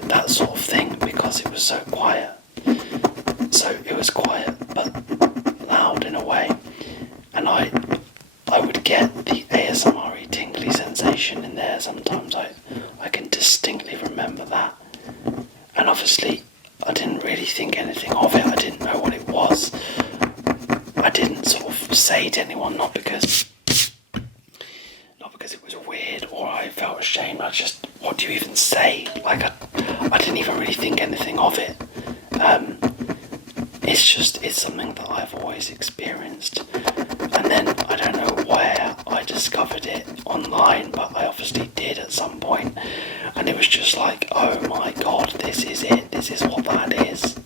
that sort of thing, because it was so quiet. So it was quiet but loud in a way, and I would get the ASMR-y tingly sensation in there sometimes. I can distinctly remember that, and obviously I didn't really think anything of it. I didn't know what it was. I didn't sort of say to anyone, not because it was weird or I felt ashamed. I just, what do you even say? Like I didn't even really think anything of it. It's something that I've always experienced. And then I don't know where I discovered it online, but I obviously did at some point. And it was just like, oh my god, this is it. This is what that is.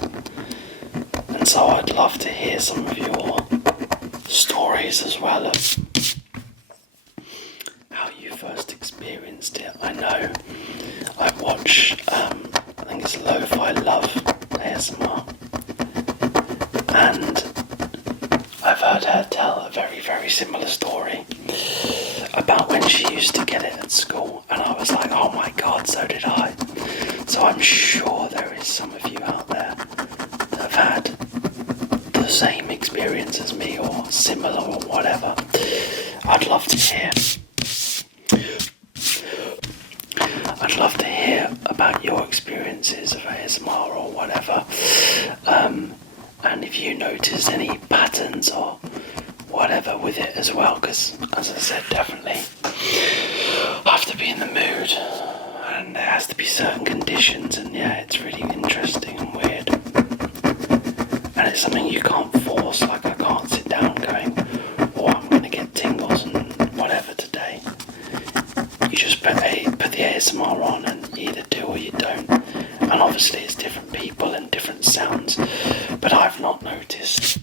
And so I'd love to hear some of your stories as well of how you first experienced it. I know I watch, I think it's Lo-Fi Love ASMR, and I've heard her tell a very similar story about when she used to get it at school, and I was like, oh my god, so did I. So I'm sure there is some of you out there that have had the same experience as me, or similar, or whatever. I'd love to hear. I'd love to hear about your experiences of ASMR or whatever, and if you noticed any patterns or whatever with it as well, because as I said, definitely I have to be in the mood and there has to be certain conditions, and yeah, it's really interesting and weird, and it's something you can't force. Like I can't sit down going, oh, I'm going to get tingles and whatever today. You just put the ASMR on and you either do or you don't. And obviously it's different people and different sounds, but I've not noticed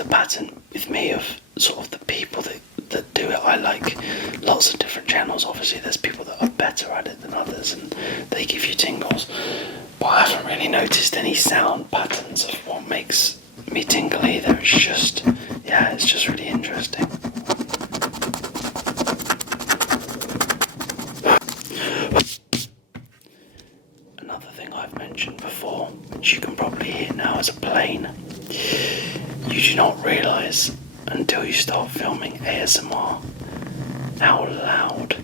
a pattern with me of sort of the people that do it. I like lots of different channels. Obviously there's people that are better at it than others and they give you tingles, but I haven't really noticed any sound patterns of what makes me tingle either. It's just really interesting. Another thing I've mentioned before, which you can probably hear now, is a plane. You do not realise until you start filming ASMR how loud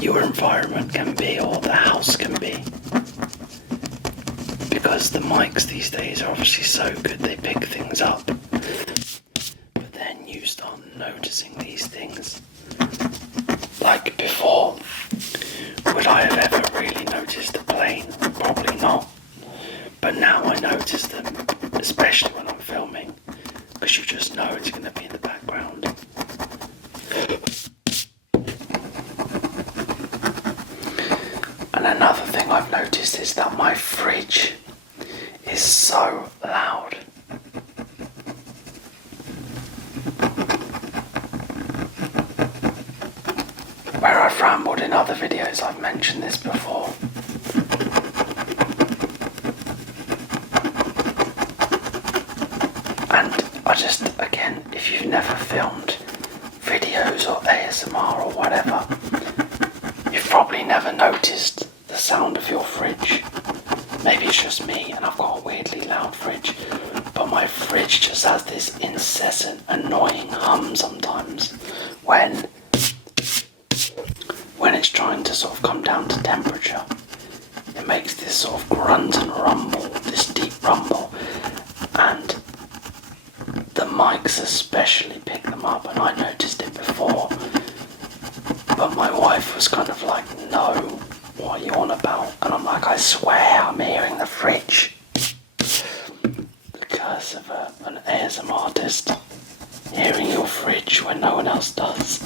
your environment can be, or the house can be. Because the mics these days are obviously so good, they pick things up. But then you start noticing these things. like before, would I have ever really noticed the plane? Probably not. But now I notice them, especially when I'm filming, because you just know it's going to be in the background. And another thing I've noticed is that my fridge is so loud. Where I've rambled in other videos, I've mentioned this before. And I just, again, if you've never filmed videos or ASMR or whatever, you've probably never noticed the sound of your fridge. Maybe it's just me and I've got a weirdly loud fridge, but my fridge just has this incessant, annoying hum sometimes when it's trying to sort of come down to temperature. It makes this sort of grunt and rumble, this deep rumble, and the mics especially pick them up, and I noticed it before, but my wife was kind of like, no, what are you on about? And I'm like, I swear I'm hearing the fridge. The curse of an ASMR artist, hearing your fridge when no one else does.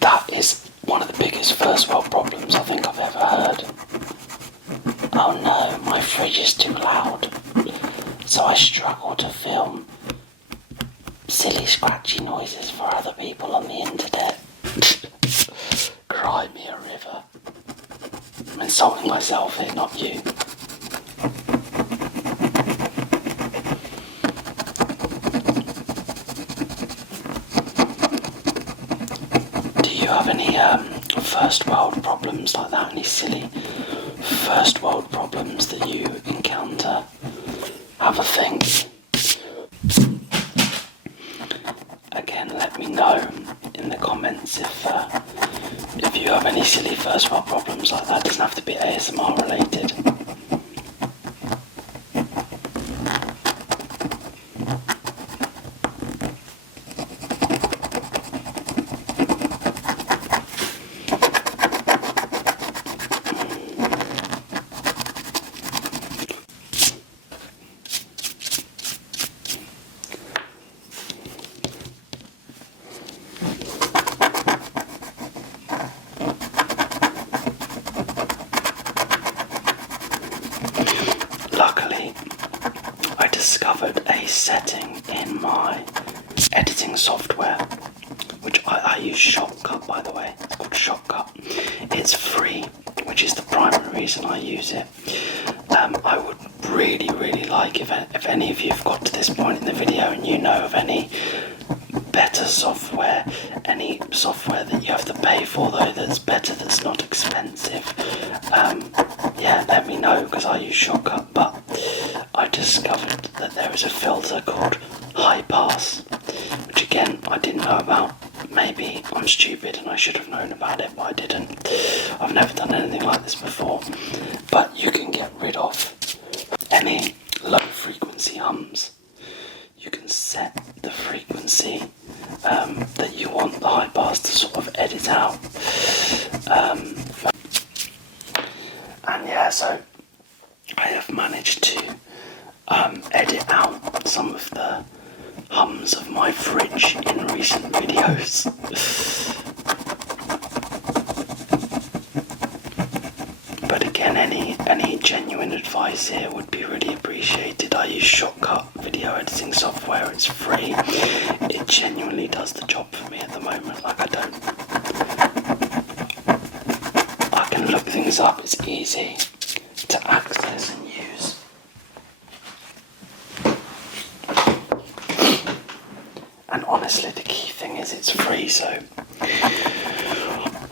That is one of the biggest first world problems I think I've ever heard. Oh no, my fridge is too loud, so I struggle to film silly scratchy noises for other people on the internet. Cry me a river. I'm insulting myself here, not you. Do you have any first world problems like that? Any silly first world problems that you encounter? Have a think. Again, let me know in the comments if you have any silly first world problems like that. It doesn't have to be ASMR related. Luckily, I discovered a setting in my editing software, which I use Shortcut, by the way. It's called Shortcut. It's free, which is the primary reason I use it. I would really like if any of you have got to this point in the video and you know of any better software, any software that you have to pay for though that's better, that's not expensive, yeah, let me know, because I use Shortcut. But I discovered that there is a filter called High Pass, which again I didn't know about. Maybe I'm stupid and I should have known about it, but I didn't. I've never done anything like this before. But you can get rid of any low frequency hums. You can set the frequency that you want the high pass to sort of edit out. And yeah, so I have managed to edit out some of the hums of my fridge in recent videos. But again, any genuine advice here would be really appreciated. I use Shortcut video editing software. It's free. It genuinely does the job for me at the moment. Like, I can look things up. It's easy to access and use. And honestly, the key thing is it's free, so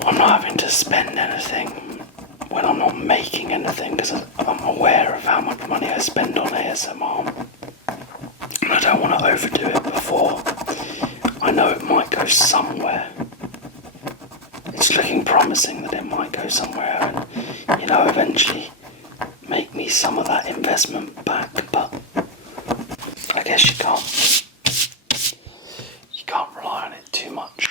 I'm not having to spend anything when I'm not making anything, because I'm aware of how much money I spend on ASMR, and I don't want to overdo it before I know it might go somewhere. It's looking promising that it might go somewhere, and eventually some of that investment back, but I guess you can't. You can't rely on it too much.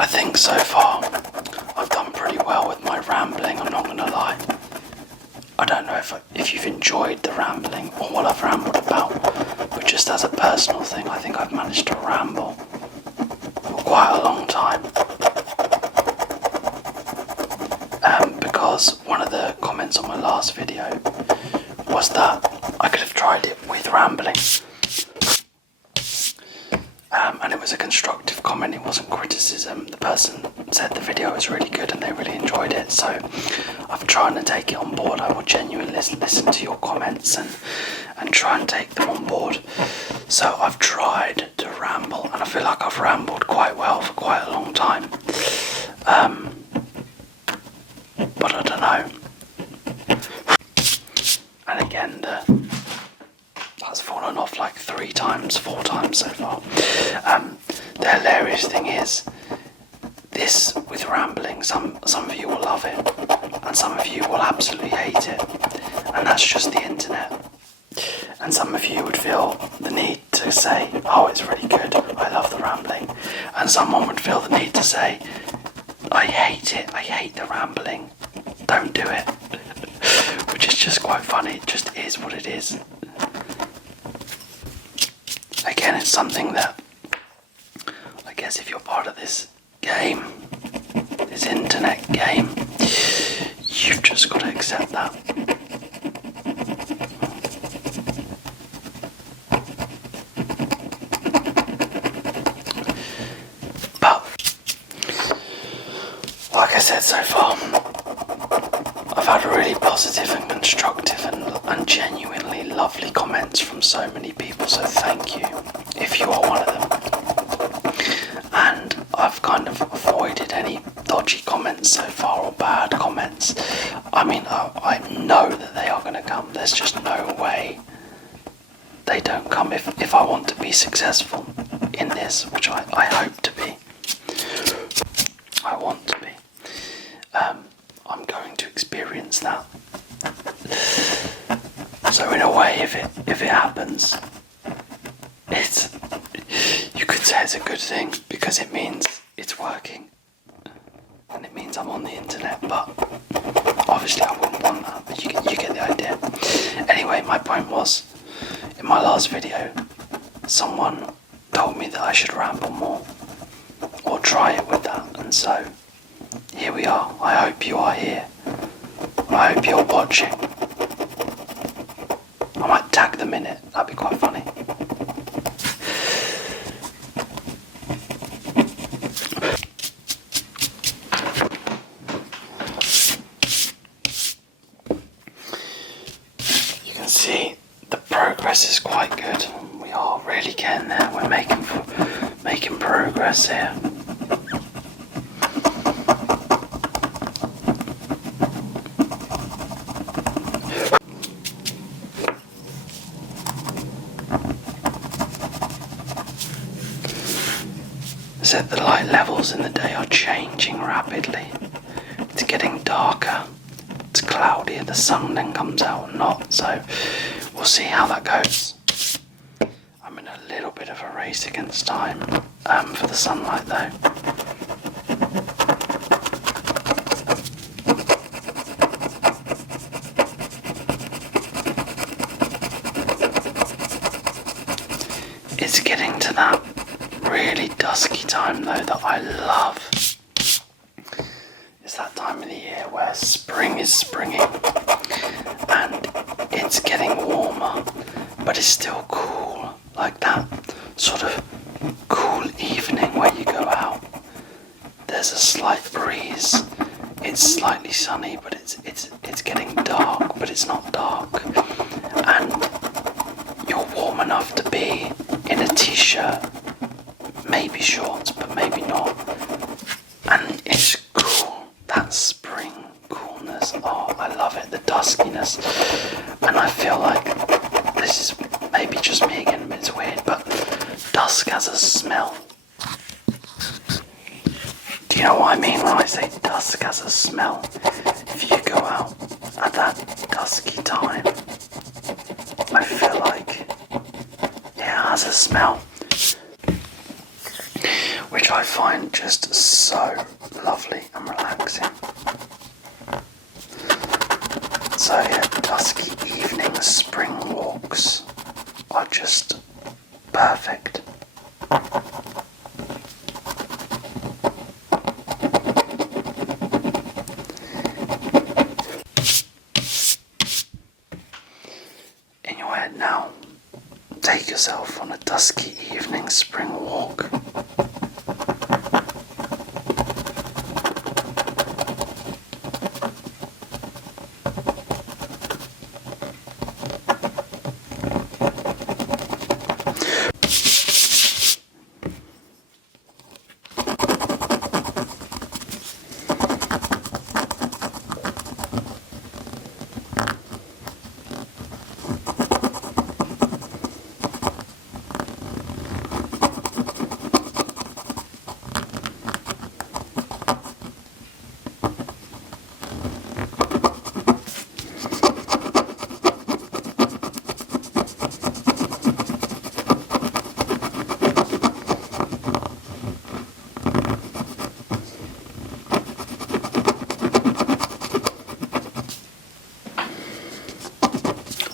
I think so far I've done pretty well with my rambling, I'm not going to lie. I don't know if you've enjoyed the rambling or what I've rambled about, but just as a personal thing, I think I've managed to ramble for quite a long time. Because one of the comments on my last video was that I could have tried it with rambling. And it was a constructive comment, it wasn't criticism. The person said the video was really good and they really enjoyed it, so I'm trying to take it on board. I will genuinely listen to your comments and try and take them on board. So I've tried to ramble, and I feel like I've rambled quite well for quite a long time. But I don't know. And again, that's fallen off like 4 times so far. The hilarious thing is, this with rambling, some of you will love it, and some of you will absolutely hate it, and that's just the internet. And some of you would feel the need to say, oh, it's really good, I love the rambling, and someone would feel the need to say, I hate it, I hate the rambling, don't do it. Which is just quite funny, it just is what it is. Again, it's something that, I guess if you're part of this game, this internet game, you've just got to accept that. But, like I said so far, I've had really positive and constructive and genuinely lovely comments from so many people, so thank you if you are one of them. And I've kind of avoided any dodgy comments so far or bad comments. I mean, I know that they are going to come. There's just no way they don't come if I want to be successful in this, which I hope to be. I want to be. I'm going to experience that. So in a way, if it happens, you could say it's a good thing, because it means it's working, and it means I'm on the internet. But obviously, I wouldn't want that. But you get the idea. Anyway, my point was, in my last video, someone told me that I should ramble more, or try it with that, and so here we are. I hope you are here. I hope you're watching. I might tag them in it, that'd be quite funny. You can see the progress is quite good. We are really getting there. We're making progress here. Said the light levels in the day are changing rapidly. It's getting darker, it's cloudier, the sun then comes out or not, so we'll see how that goes. I'm in a little bit of a race against time for the sunlight though. It's getting to that really dusky time though that I love. It's that time of the year where spring is springing and it's getting warmer, but it's still cool, like that sort of cool evening where you go out. There's a slight breeze. It's slightly sunny, but it's getting dark, but it's not dark, and you're warm enough to be in a t-shirt. Maybe shorts, but maybe not. And it's cool. That spring coolness. Oh, I love it. The duskiness. And I feel like this is maybe just me again, but it's weird, but dusk has a smell. Do you know what I mean when I say dusk has a smell? If you go out at that dusky time, I feel like it has a smell, which I find just so lovely and relaxing. So yeah, dusky evening spring walks are just perfect. In your head now, take yourself on a dusky evening spring walk.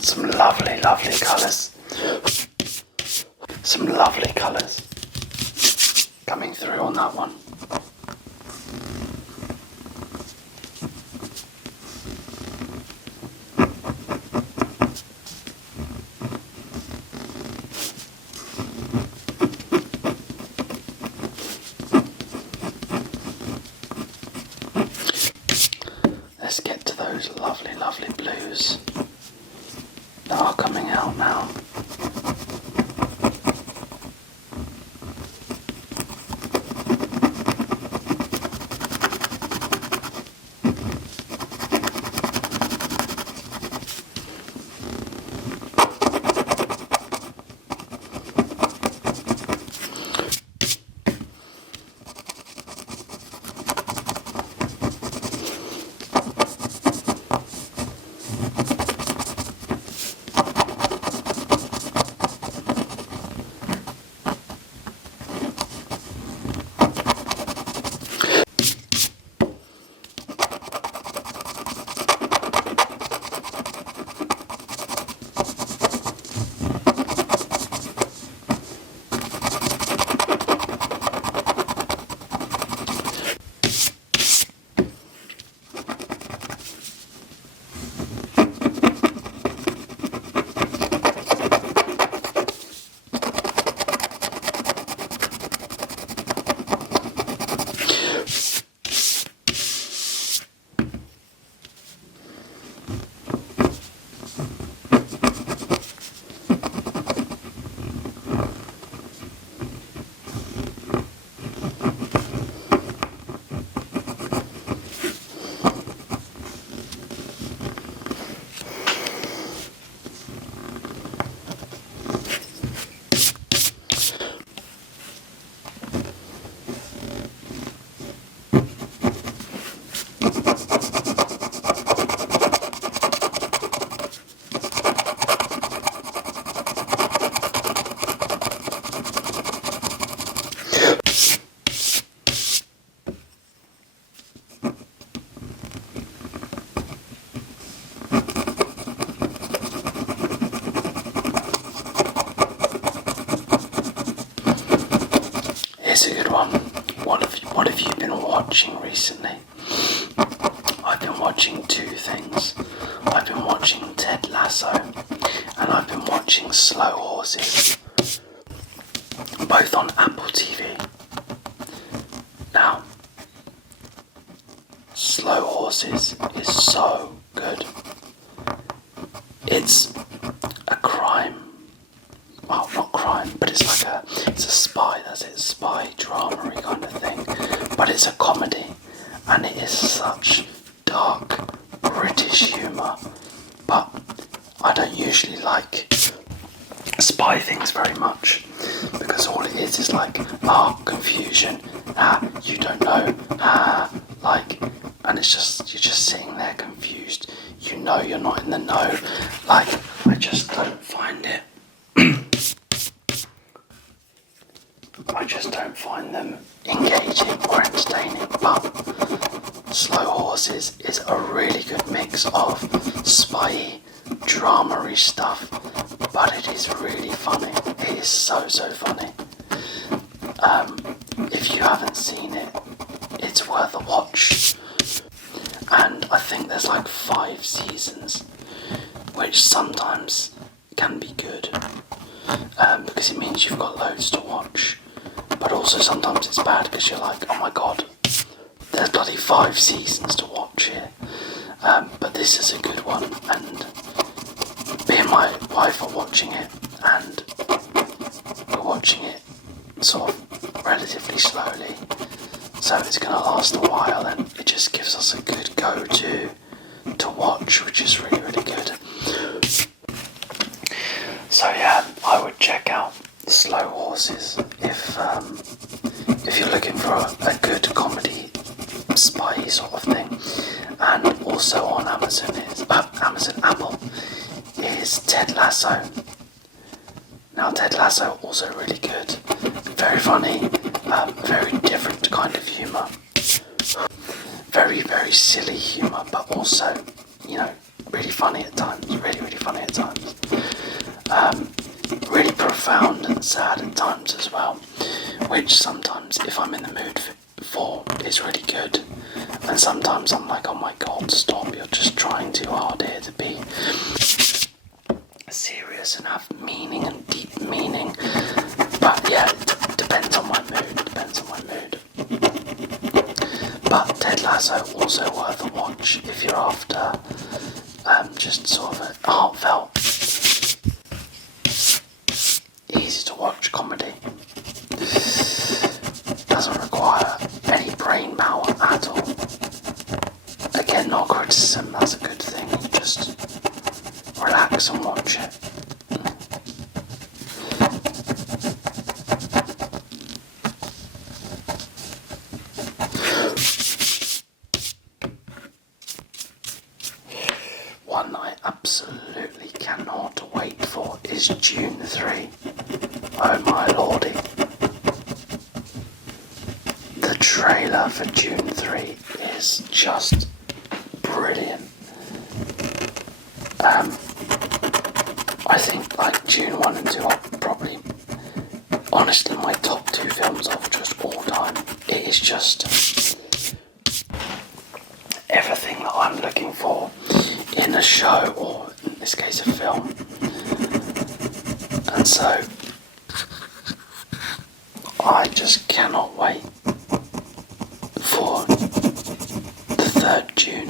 Some lovely, lovely colours. Some lovely colours coming through on that one. Let's get to those lovely, lovely blues that are coming out now. watching recently. I've been watching two things. I've been watching Ted Lasso and I've been watching Slow Horses, both on Apple TV. Now, Slow Horses is so good. It's a crime. Well, not crime, but it's a spy, spy drama kind of thing. But it's a comedy, and it is such dark British humour. But I don't usually like spy things very much, because all it is like, confusion, you don't know, and it's just, you're just sitting there confused, you know you're not in the know, I just don't find it, I just don't find them engaging or entertaining. But Slow Horses is a really good mix of spy drama-y stuff, but it is really funny. It is so funny. If you haven't seen it, it's worth a watch. And I think there's 5 seasons, which sometimes can be good, because it means you've got loads to watch. But also sometimes it's bad because you're like, oh my god, there's bloody 5 seasons to watch here. But this is a good one, and me and my wife are watching it, and we're watching it sort of relatively slowly, so it's going to last a while, and it just gives us a good go-to to watch, which is really good. So yeah, I would check out Slow Horses if you're looking for a good comedy spy sort of thing. And also on Amazon Apple is Ted Lasso. Now Ted Lasso also really good, very funny, very different kind of humour, very silly humour, but also, really funny at times, really funny at times. Really profound and sad at times as well, which sometimes, if I'm in the mood for, is really good, and sometimes I'm like, oh my god, stop, you're just trying too hard here to be serious and have meaning and deep meaning. But yeah, it depends on my mood, But Ted Lasso also worth a watch if you're after just sort of a heartfelt, easy to watch comedy. Doesn't require any brain power at all. Again, not criticism, that's a good thing. You just relax and watch it. One I absolutely cannot wait for is June 3. Oh my lordy. The trailer for June 3 is just brilliant. I think June 1 and 2 are probably, honestly, my top 2 films of just all time. It is just everything that I'm looking for in a show, or in this case a film. And so I just cannot wait for the 3rd June,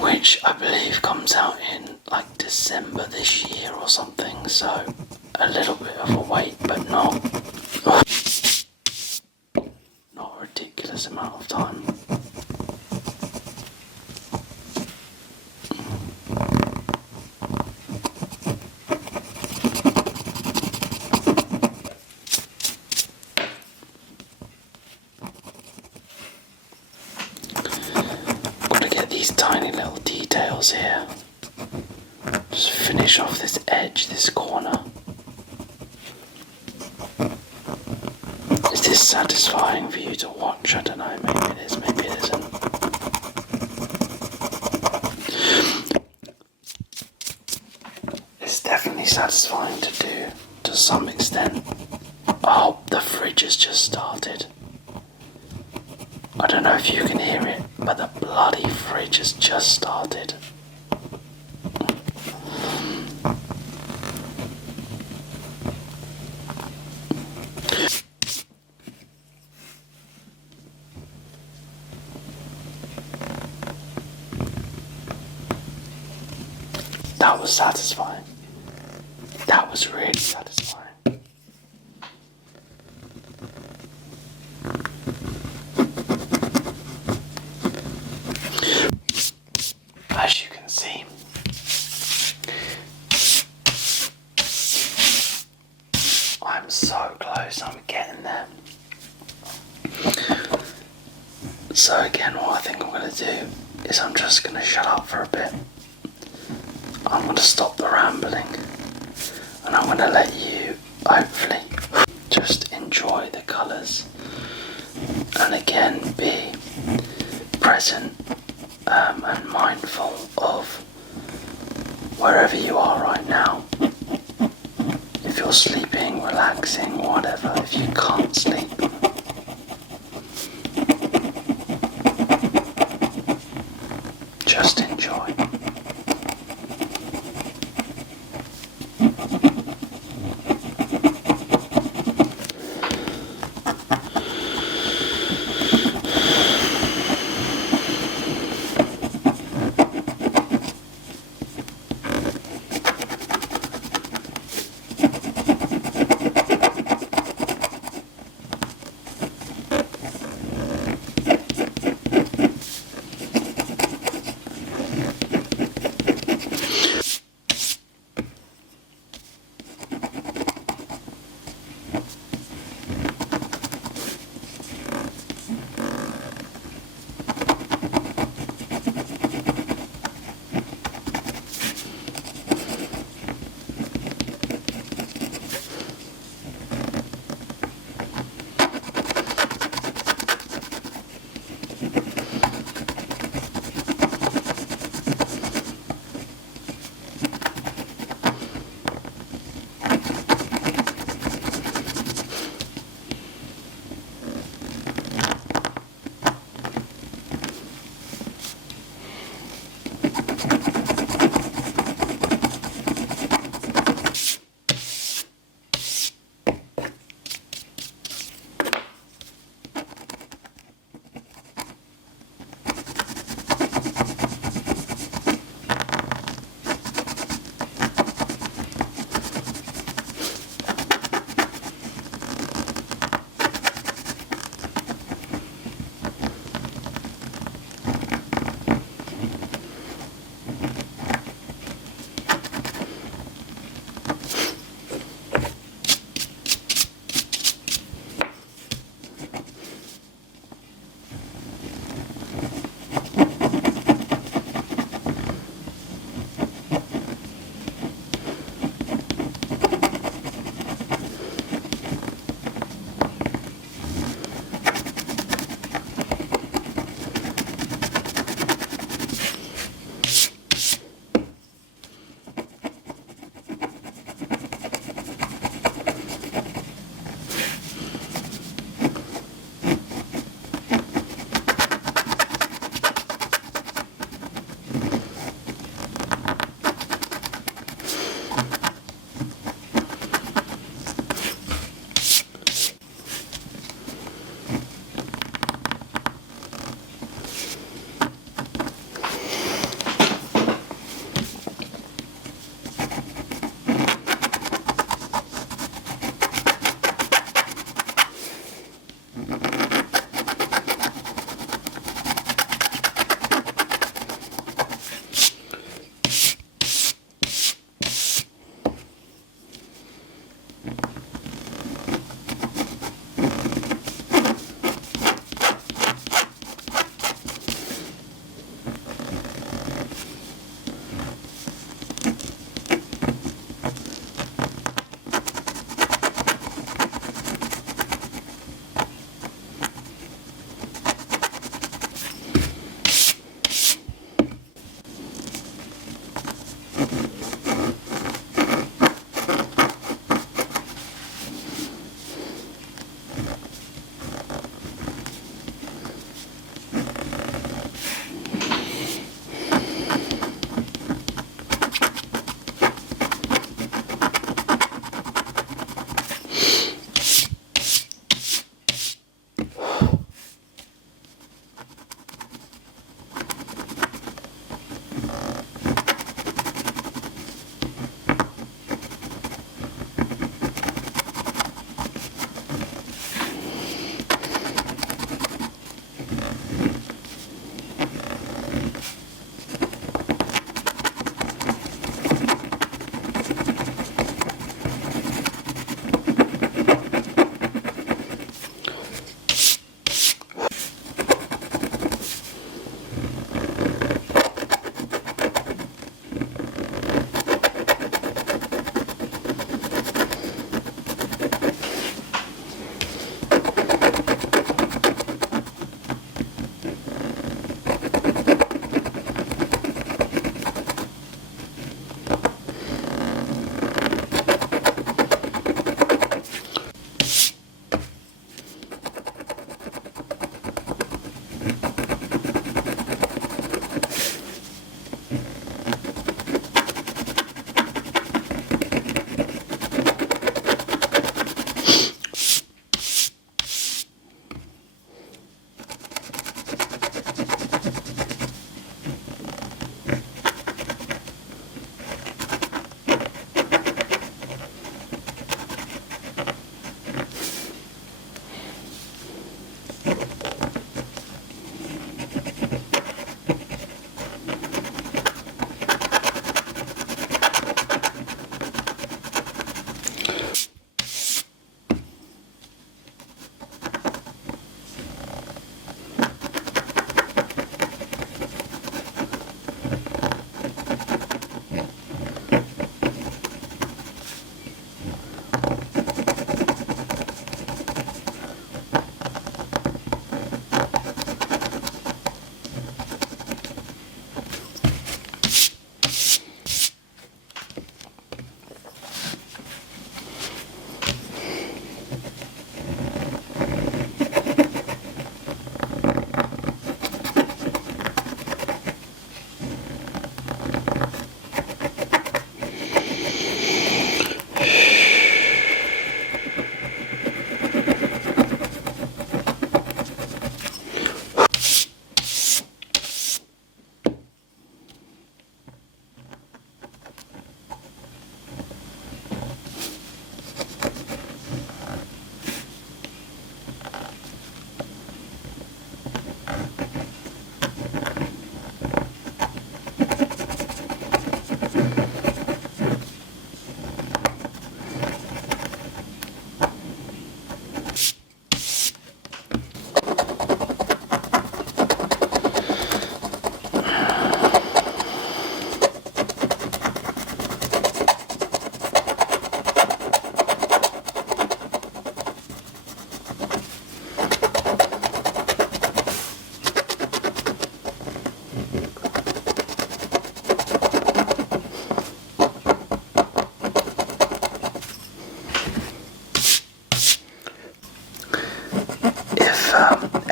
which I believe comes out in December this year or something, so a little bit of a wait, but not a ridiculous amount of time. Got to get these tiny little details here. Just finish off this edge, this corner. Is this satisfying for you to watch? I don't know, maybe it is, maybe it isn't. It's definitely satisfying to do, to some extent. Oh, the fridge has just started. I don't know if you can hear it, but the bloody fridge has just started. That was satisfying. That was really satisfying. As you can see, I'm so close, I'm getting there. So again, what I think I'm going to do is I'm just going to shut up for a bit. I'm going to stop the rambling and I'm going to let you, hopefully, just enjoy the colours and again be present and mindful of wherever you are right now. If you're sleeping, relaxing, whatever, if you can't sleep, just enjoy.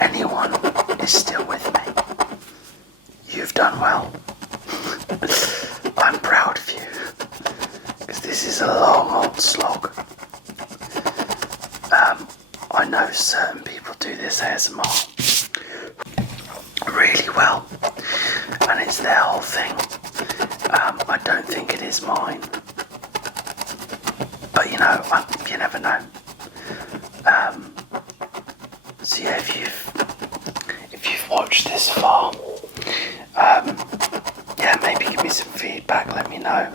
anyone is still with me, you've done well. I'm proud of you, because this is a long old slog. I know certain people do this ASMR really well, and it's their whole thing. I don't think it is mine, but you know, you never know. So yeah, if you've watched this far, yeah, maybe give me some feedback. Let me know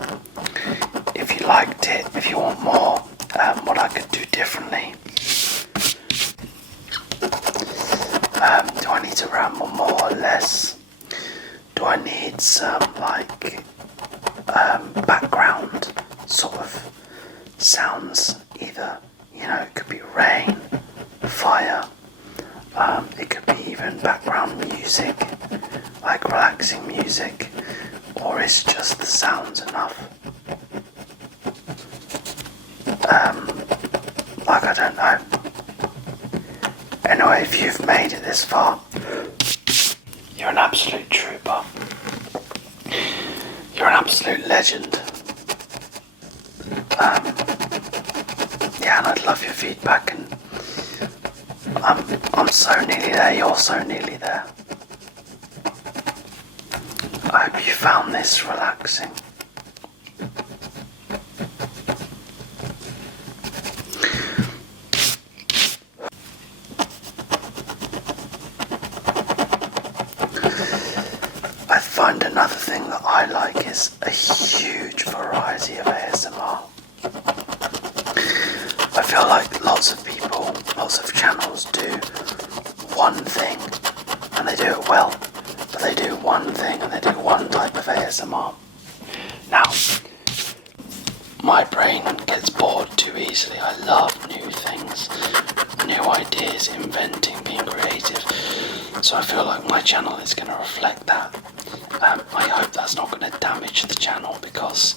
if you liked it, if you want more, what I could do differently. Do I need to ramble more or less? Do I need some background sort of sounds? Either, you know, it could be rain, fire, it could be even background music, like relaxing music, or is just the sounds enough? I don't know. Anyway, if you've made it this far, you're an absolute trooper. You're an absolute legend. Yeah, and I'd love your feedback, and I'm so nearly there, you're so nearly there. I hope you found this relaxing. I find another thing that I like is a huge variety of ASMR. I feel like lots of people, lots of channels do one thing and they do it well, but they do one thing and they do one type of ASMR. Now, my brain gets bored too easily. I love new things, new ideas, inventing, being creative. So I feel like my channel is going to reflect that. I hope that's not going to damage the channel, because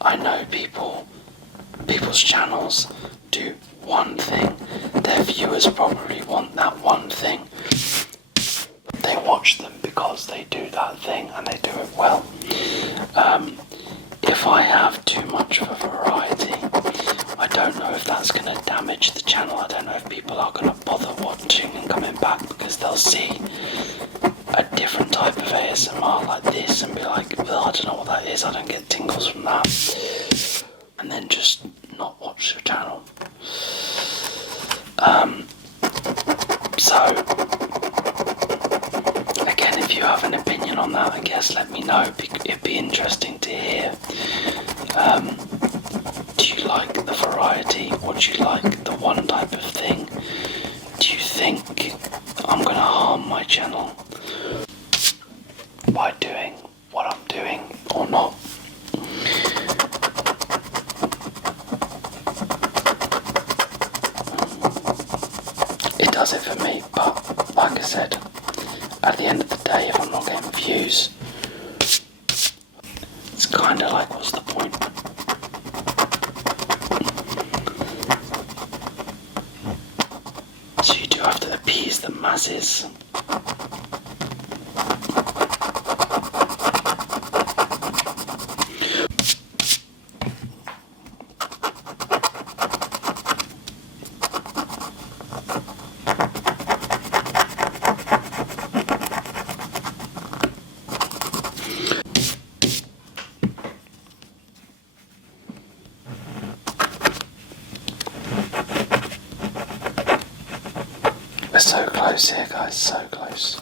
I know people's channels do one thing. Their viewers probably want that one thing. They watch them because they do that thing and they do it well. If I have too much of a variety, I don't know if that's going to damage the channel. I don't know if people are going to bother watching and coming back, because they'll see a different type of ASMR like this and be like, well, I don't know what that is, I don't get tingles from that, and then just not watch your channel. So again, if you have an opinion on that, I guess let me know. It'd be interesting to hear. Do you like the variety, or do you like the one type of thing? Do you think I'm going to harm my channel by doing what I'm doing or not? It does it for me, but like I said, at the end of the day, if I'm not getting views, it's kind of like, what's the point? So you do have to appease the masses. We're so close here, guys, so close.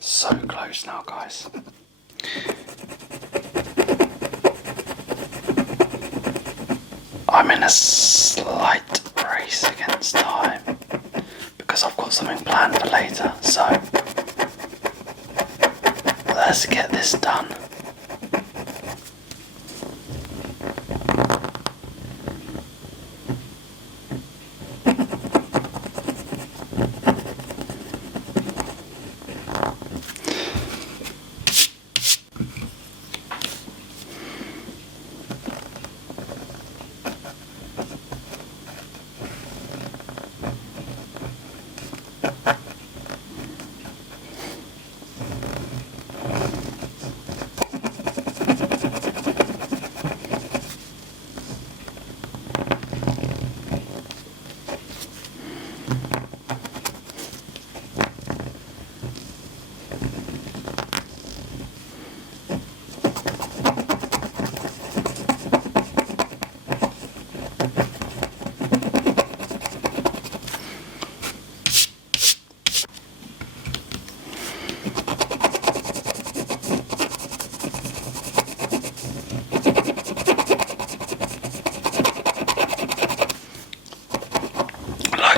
So close now, guys. I'm in a slight race against time because I've got something planned for later, so let's get this done.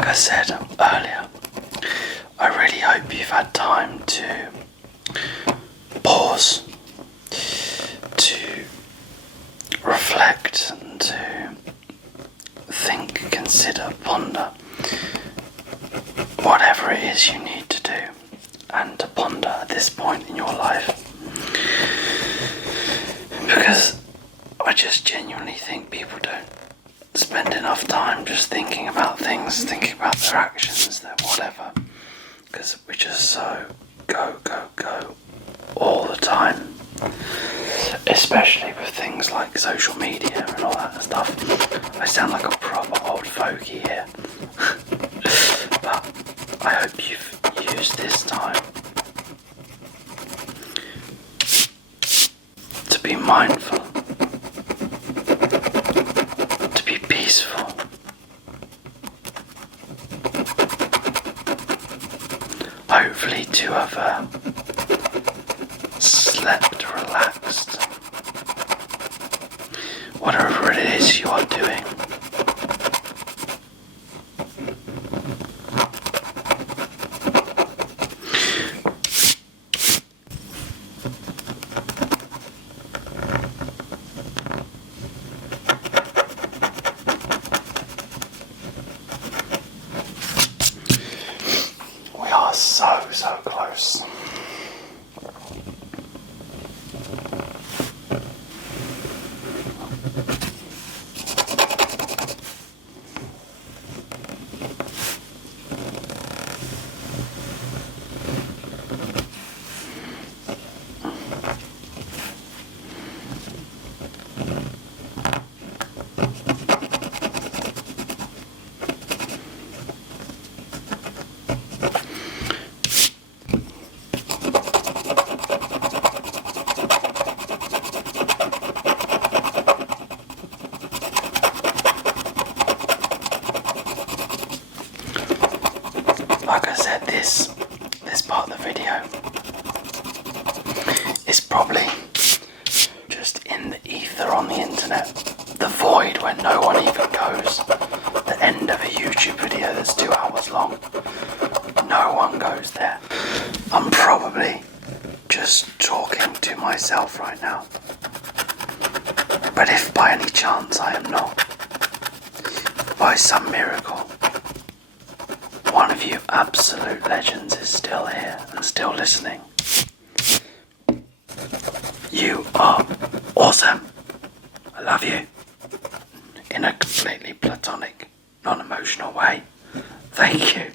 like I said earlier, I really hope you've had time to pause, to reflect, and to think, consider, ponder whatever it is you need to do and to ponder at this point in your life. Because I just genuinely think people don't spend enough time just thinking about things, thinking about their actions, their whatever. Because we just so go all the time. Especially with things like social media and all that stuff. I sound like a proper old fogey here. But I hope you've used this time to be mindful, to be peaceful, hopefully to have slept, relaxed, whatever it is you are doing. We are so close. Like I said, this part of the video is probably just in the ether on the internet, the void where no one even goes, the end of a YouTube video that's 2 hours long. No one goes there. I'm probably just talking to myself right now. But if by any chance I am not, by some miracle, one of you absolute legends is still here and still listening, you are awesome. I love you. In a completely platonic, non-emotional way. Thank you.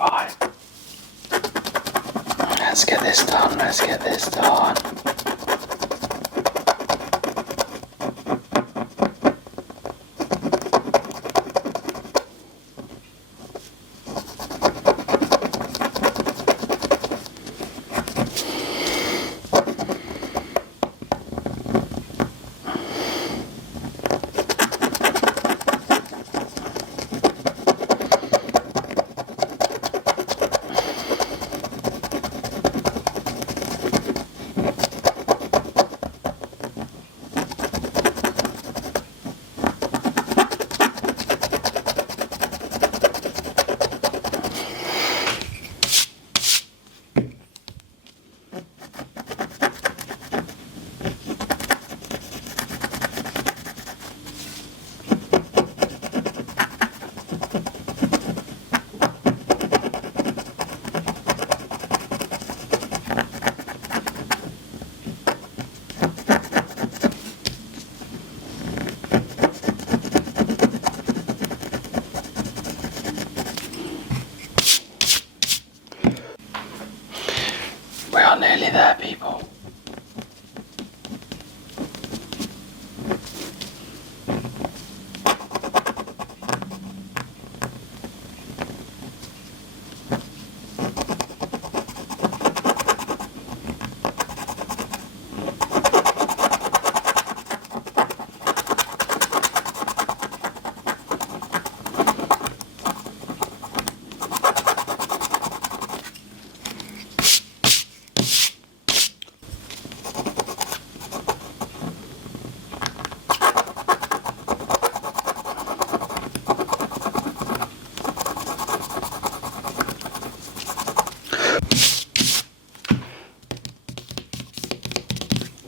Right. Let's get this done. Let's get this done.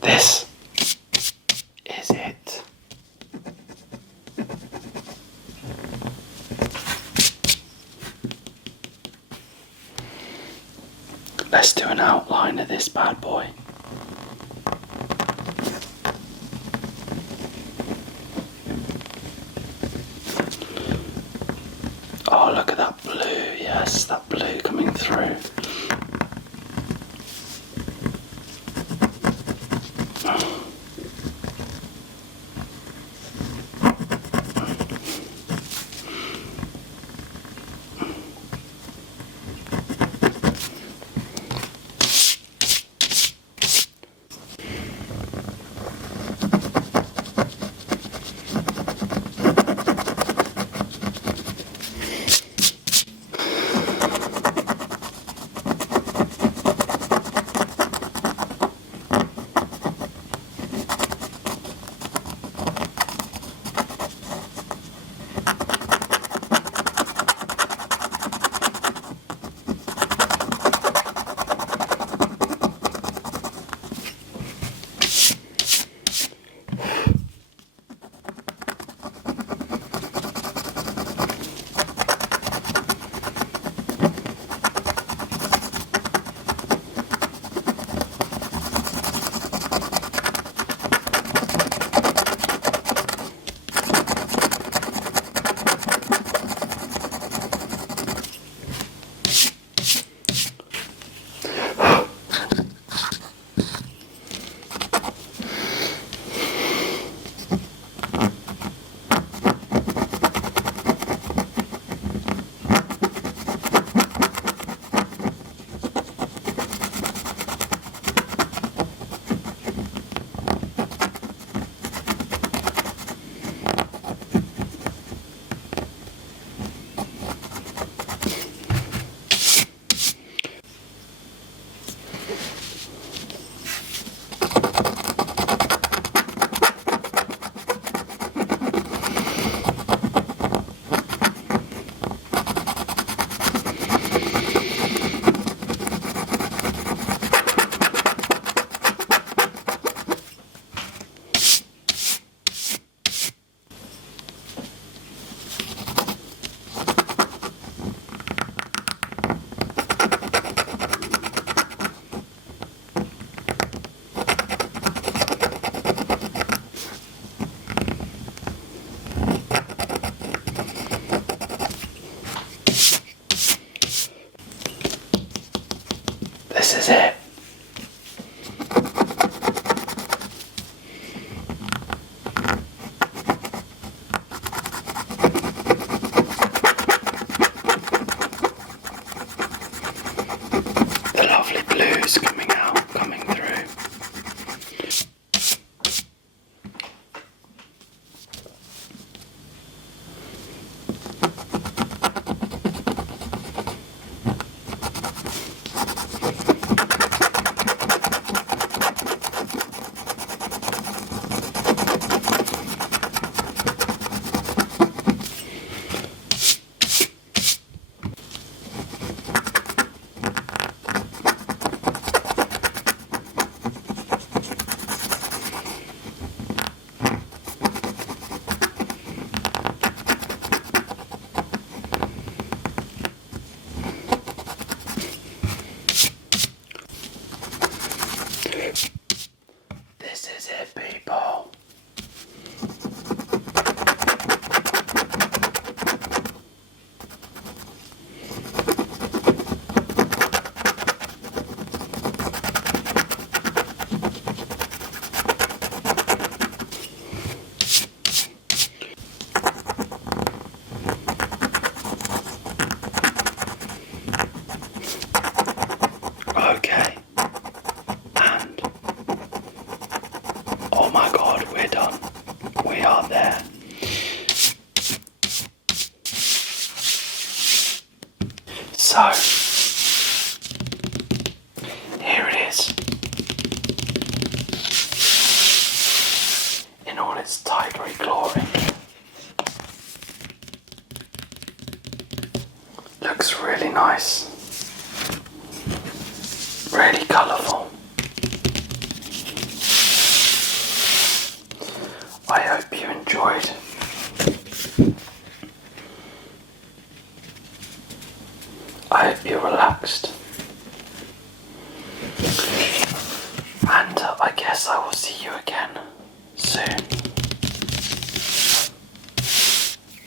This is it. Let's do an outline of this bad boy. Oh, look at that blue. Yes, that blue coming through. This is it. The lovely blues coming out, coming through. This is it, people. Okay. And oh my god, we're done. We are there. So, here it is. In all its tigery glory. Looks really nice. Really colourful. I hope you enjoyed. I hope you're relaxed. And I guess I will see you again